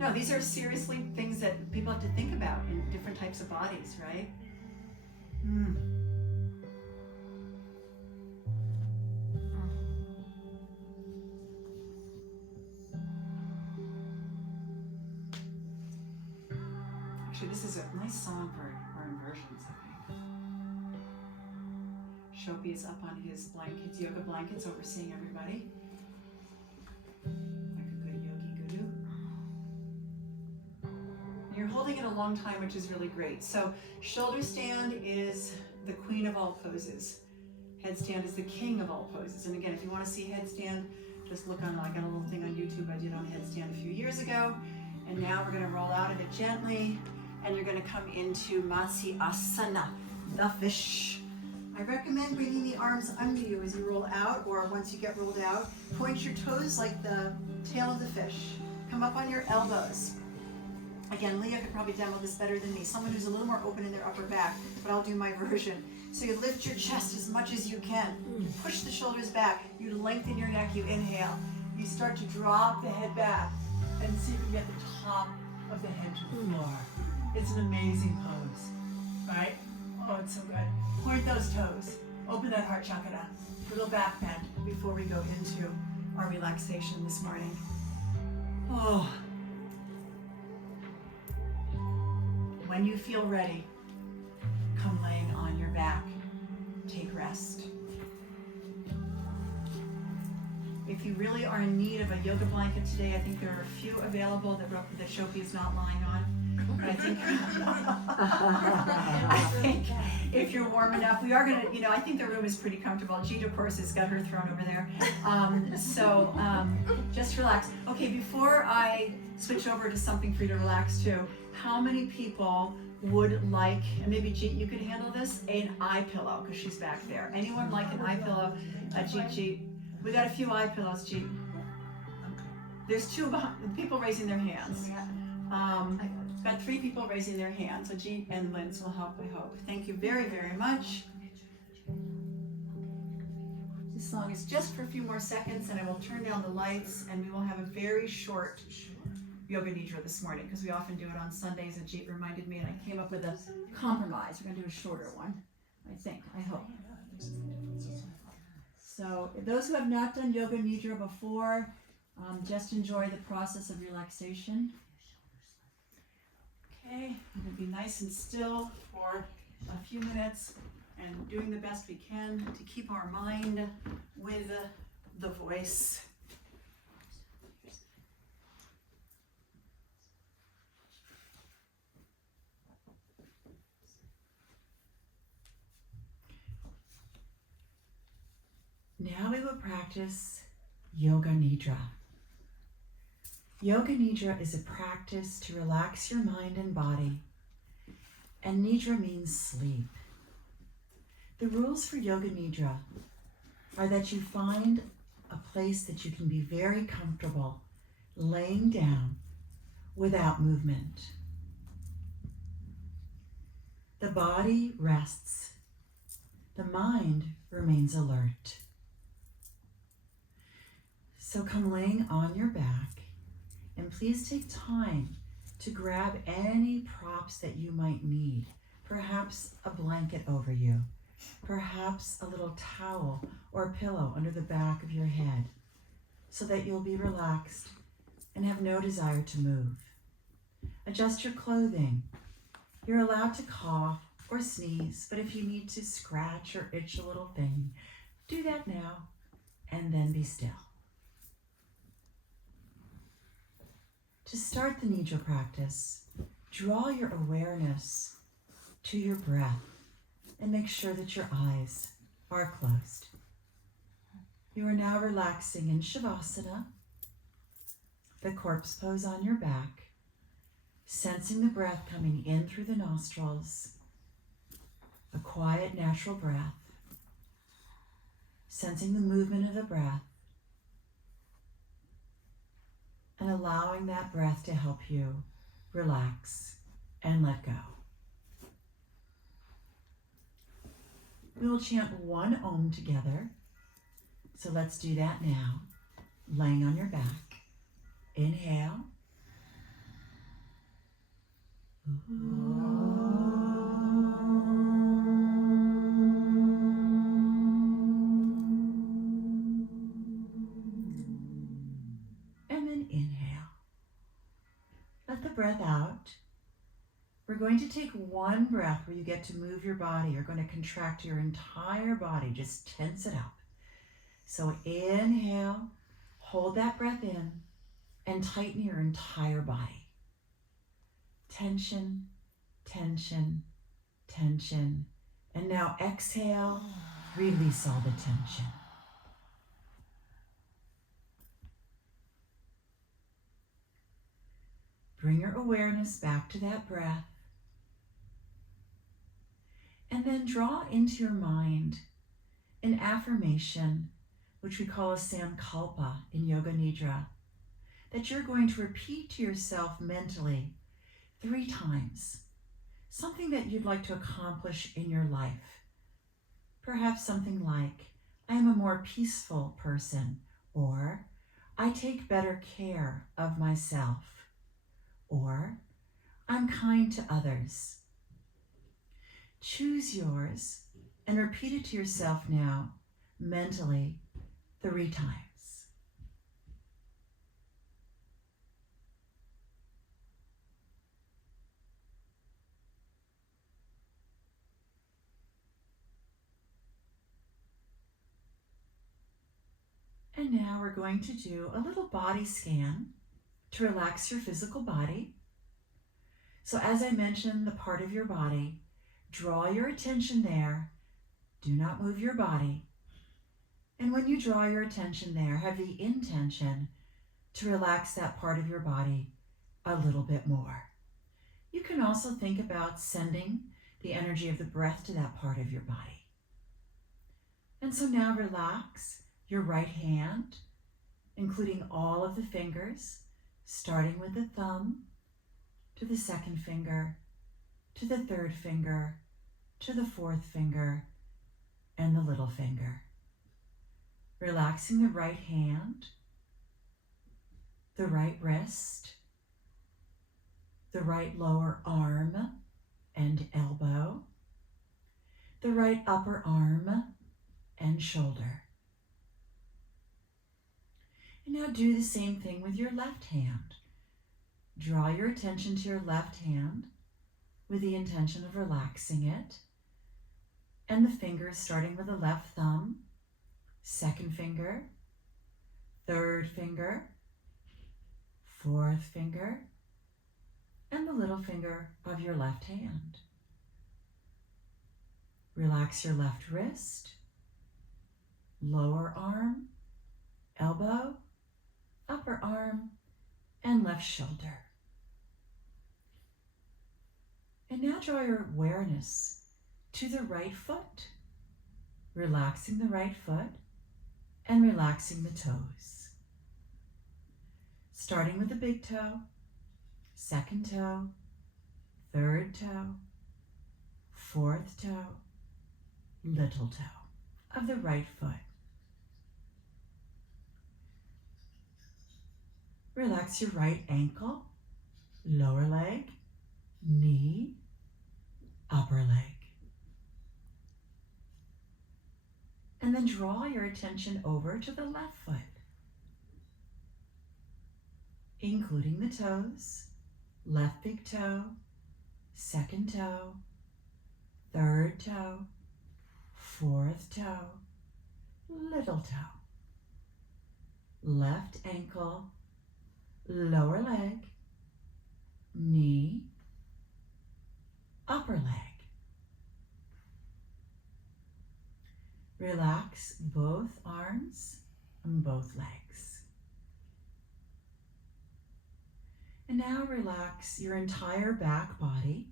No, these are seriously things that people have to think about in different types of bodies, right? Actually, this is a nice song for inversions, I think. Shopi is up on his blankets, yoga blankets, overseeing everybody. Like a good yogi guru. You're holding it a long time, which is really great. So shoulder stand is the queen of all poses. Headstand is the king of all poses. And again, if you want to see headstand, just look on, I got a little thing on YouTube I did on headstand a few years ago. And now we're going to roll out of it gently. And you're going to come into Matsyasana, the fish. I recommend bringing the arms under you as you roll out, or once you get rolled out, point your toes like the tail of the fish. Come up on your elbows. Again, Leah could probably demo this better than me. Someone who's a little more open in their upper back, but I'll do my version. So you lift your chest as much as you can. You push the shoulders back. You lengthen your neck. You inhale. You start to drop the head back and see if you get the top of the head to the floor. It's an amazing pose, right? Oh, it's so good. Point those toes. Open that heart chakra. Little back bend before we go into our relaxation this morning. Oh. When you feel ready, come laying on your back. Take rest. If you really are in need of a yoga blanket today, I think there are a few available that Shopi is not lying on. But I think if you're warm enough, we are gonna, I think the room is pretty comfortable. Jeet, of course, has got her throne over there. Just relax. Okay, before I switch over to something for you to relax to, how many people would like, and maybe Jeet, you could handle this, an eye pillow, because she's back there. Anyone like an eye pillow? Jeet. We got a few eye pillows, Jeet. There's two people raising their hands. Got 3 people raising their hands, so Jeet and Linz will help, I hope. Thank you very, very much. This song is just for a few more seconds, and I will turn down the lights, and we will have a very short yoga nidra this morning, because we often do it on Sundays, and Jeet reminded me, and I came up with a compromise. We're going to do a shorter one, I think, I hope. So those who have not done yoga nidra before, just enjoy the process of relaxation. Okay, I'm going to be nice and still for a few minutes and doing the best we can to keep our mind with the voice. Now we will practice Yoga Nidra. Yoga Nidra is a practice to relax your mind and body, and Nidra means sleep. The rules for Yoga Nidra are that you find a place that you can be very comfortable laying down without movement. The body rests. The mind remains alert. So come laying on your back, and please take time to grab any props that you might need. Perhaps a blanket over you, perhaps a little towel or a pillow under the back of your head, so that you'll be relaxed and have no desire to move. Adjust your clothing. You're allowed to cough or sneeze, but if you need to scratch or itch a little thing, do that now and then be still. To start the Nidra practice, draw your awareness to your breath and make sure that your eyes are closed. You are now relaxing in Shavasana, the corpse pose on your back, sensing the breath coming in through the nostrils, a quiet, natural breath, sensing the movement of the breath, and allowing that breath to help you relax and let go. We will chant one Om together. So let's do that now. Laying on your back. Inhale. And then inhale. Let the breath out. we're going to take one breath where you get to move your body. You're going to contract your entire body, just tense it up. So inhale, hold that breath in, and tighten your entire body. Tension, tension, tension. And now exhale, release all the tension. Bring your awareness back to that breath. And then draw into your mind an affirmation, which we call a sankalpa in Yoga Nidra, that you're going to repeat to yourself mentally 3 times. Something that you'd like to accomplish in your life. Perhaps something like, I am a more peaceful person, or I take better care of myself, or I'm kind to others. Choose yours and repeat it to yourself now, mentally, 3 times. And now we're going to do a little body scan to relax your physical body. So as I mentioned, the part of your body, draw your attention there. Do not move your body. And when you draw your attention there, have the intention to relax that part of your body a little bit more. You can also think about sending the energy of the breath to that part of your body. And so now relax your right hand, including all of the fingers, starting with the thumb, to the second finger, to the third finger, to the fourth finger, and the little finger. Relaxing the right hand, the right wrist, the right lower arm and elbow, the right upper arm and shoulder. And now do the same thing with your left hand. Draw your attention to your left hand with the intention of relaxing it. And the fingers starting with the left thumb, second finger, third finger, fourth finger, and the little finger of your left hand. Relax your left wrist, lower arm, elbow, upper arm, and left shoulder. And now draw your awareness to the right foot, relaxing the right foot and relaxing the toes. Starting with the big toe, second toe, third toe, fourth toe, little toe of the right foot. Relax your right ankle, lower leg, knee, upper leg. And then draw your attention over to the left foot, including the toes, left big toe, second toe, third toe, fourth toe, little toe. Left ankle, lower leg, knee, upper leg. Relax both arms and both legs. And now relax your entire back body,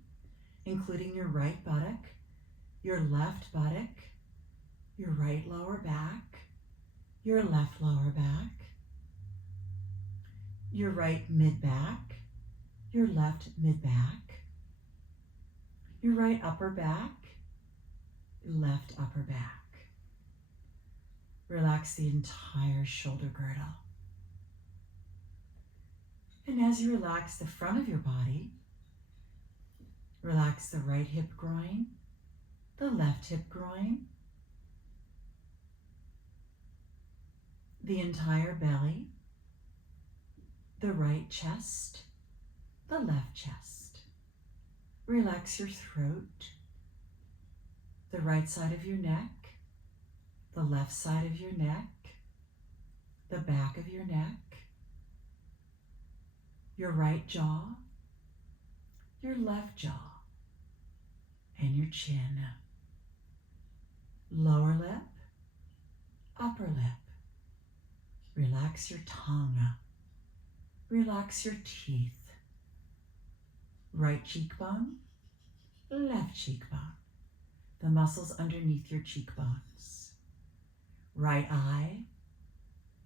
including your right buttock, your left buttock, your right lower back, your left lower back, your right mid-back, your left mid-back, your right upper back, left upper back. Relax the entire shoulder girdle. And as you relax the front of your body, relax the right hip groin, the left hip groin, the entire belly, the right chest, the left chest. Relax your throat, the right side of your neck, the left side of your neck, the back of your neck, your right jaw, your left jaw, and your chin. Lower lip, upper lip. Relax your tongue. Relax your teeth. Right cheekbone, left cheekbone. The muscles underneath your cheekbones. Right eye,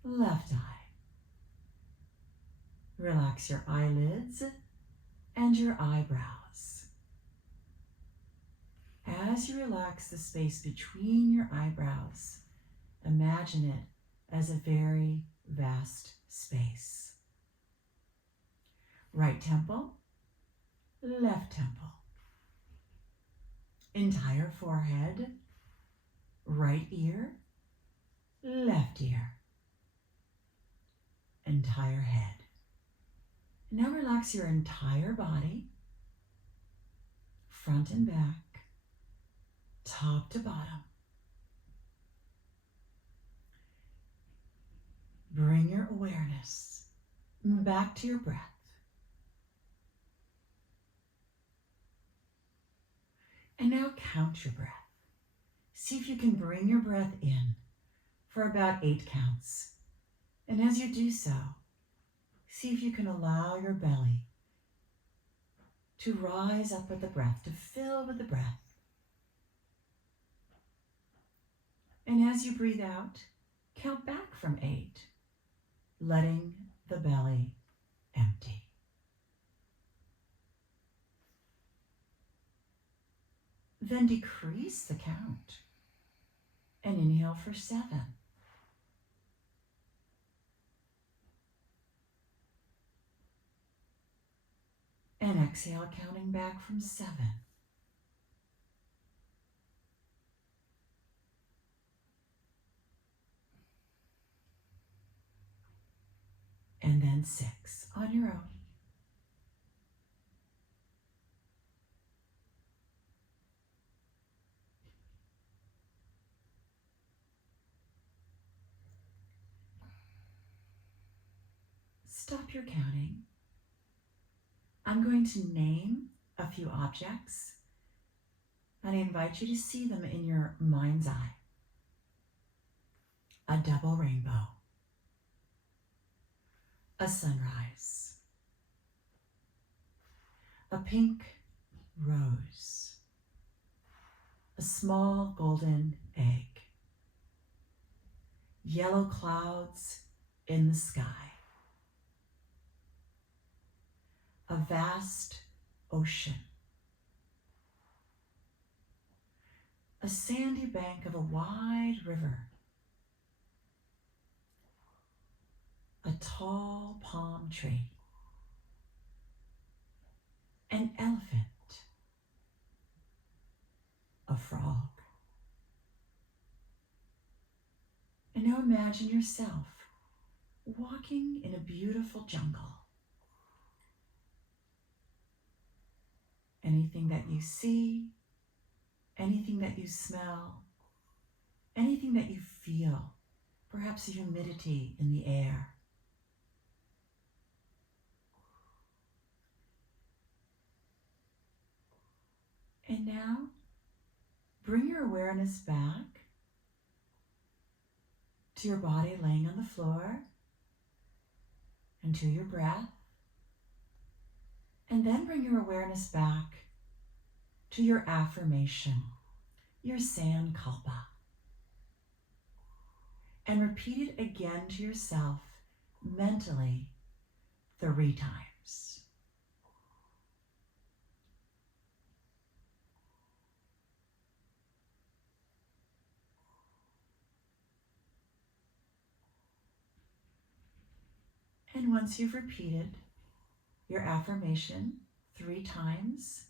left eye. Relax your eyelids and your eyebrows. As you relax the space between your eyebrows, imagine it as a very vast space. Right temple, left temple. Entire forehead, right ear, left ear. Entire head. Now relax your entire body, front and back, top to bottom. Bring your awareness back to your breath. And now count your breath. See if you can bring your breath in for about 8 counts. And as you do so, see if you can allow your belly to rise up with the breath, to fill with the breath. And as you breathe out, count back from 8, letting the belly empty. Then decrease the count and inhale for 7. And exhale, counting back from 7. And then 6 on your own. Stop your counting. I'm going to name a few objects, and I invite you to see them in your mind's eye. A double rainbow, a sunrise, a pink rose, a small golden egg, yellow clouds in the sky, a vast ocean, a sandy bank of a wide river, a tall palm tree, an elephant, a frog. And now imagine yourself walking in a beautiful jungle. Anything that you see, anything that you smell, anything that you feel, perhaps the humidity in the air. And now, bring your awareness back to your body laying on the floor and to your breath. And then bring your awareness back to your affirmation, your sankalpa. And repeat it again to yourself mentally 3 times. And once you've repeated your affirmation 3 times,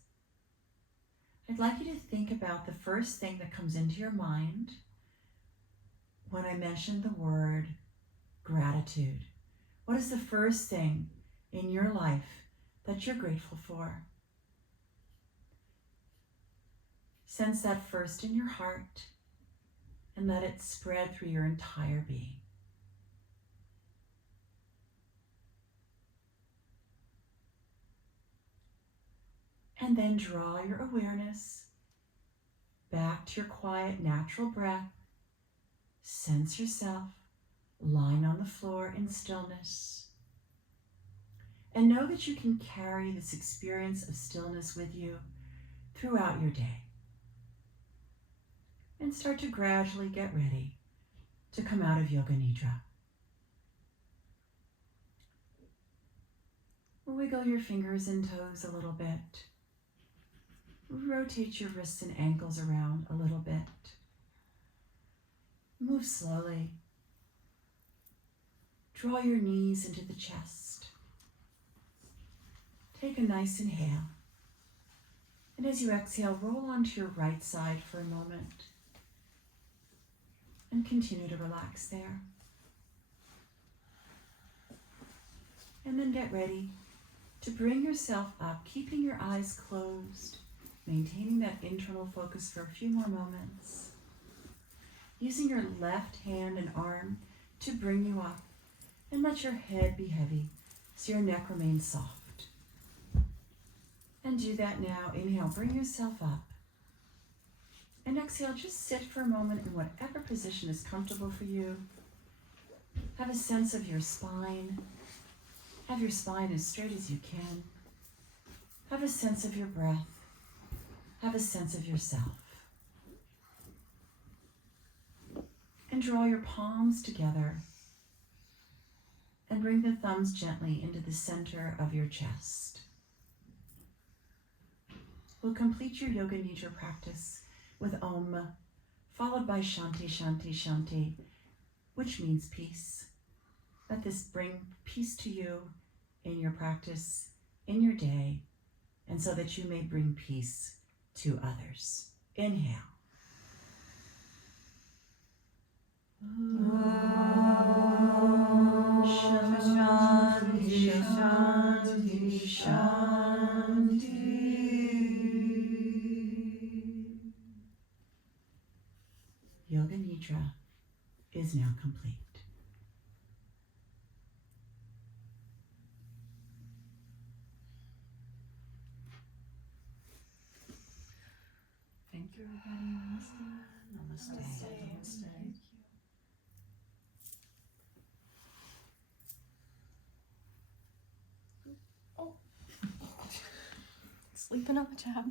I'd like you to think about the first thing that comes into your mind when I mention the word gratitude. What is the first thing in your life that you're grateful for? Sense that first in your heart and let it spread through your entire being. And then draw your awareness back to your quiet, natural breath. Sense yourself lying on the floor in stillness. And know that you can carry this experience of stillness with you throughout your day. And start to gradually get ready to come out of Yoga Nidra. Wiggle your fingers and toes a little bit. Rotate your wrists and ankles around a little bit. Move slowly. Draw your knees into the chest. Take a nice inhale. And as you exhale, roll onto your right side for a moment. And continue to relax there. And then get ready to bring yourself up, keeping your eyes closed, maintaining that internal focus for a few more moments. Using your left hand and arm to bring you up, and let your head be heavy so your neck remains soft. And do that now. Inhale, bring yourself up. And exhale, just sit for a moment in whatever position is comfortable for you. Have a sense of your spine. Have your spine as straight as you can. Have a sense of your breath. Have a sense of yourself. And draw your palms together and bring the thumbs gently into the center of your chest. We'll complete your Yoga Nidra practice with Om, followed by Shanti, Shanti, Shanti, which means peace. Let this bring peace to you in your practice, in your day, and so that you may bring peace to others. Inhale. Shanti, Shanti, Shanti. Yoga Nidra is now complete. Thank you, everybody. Namaste. Namaste. Namaste. Thank you. Sleeping on the job.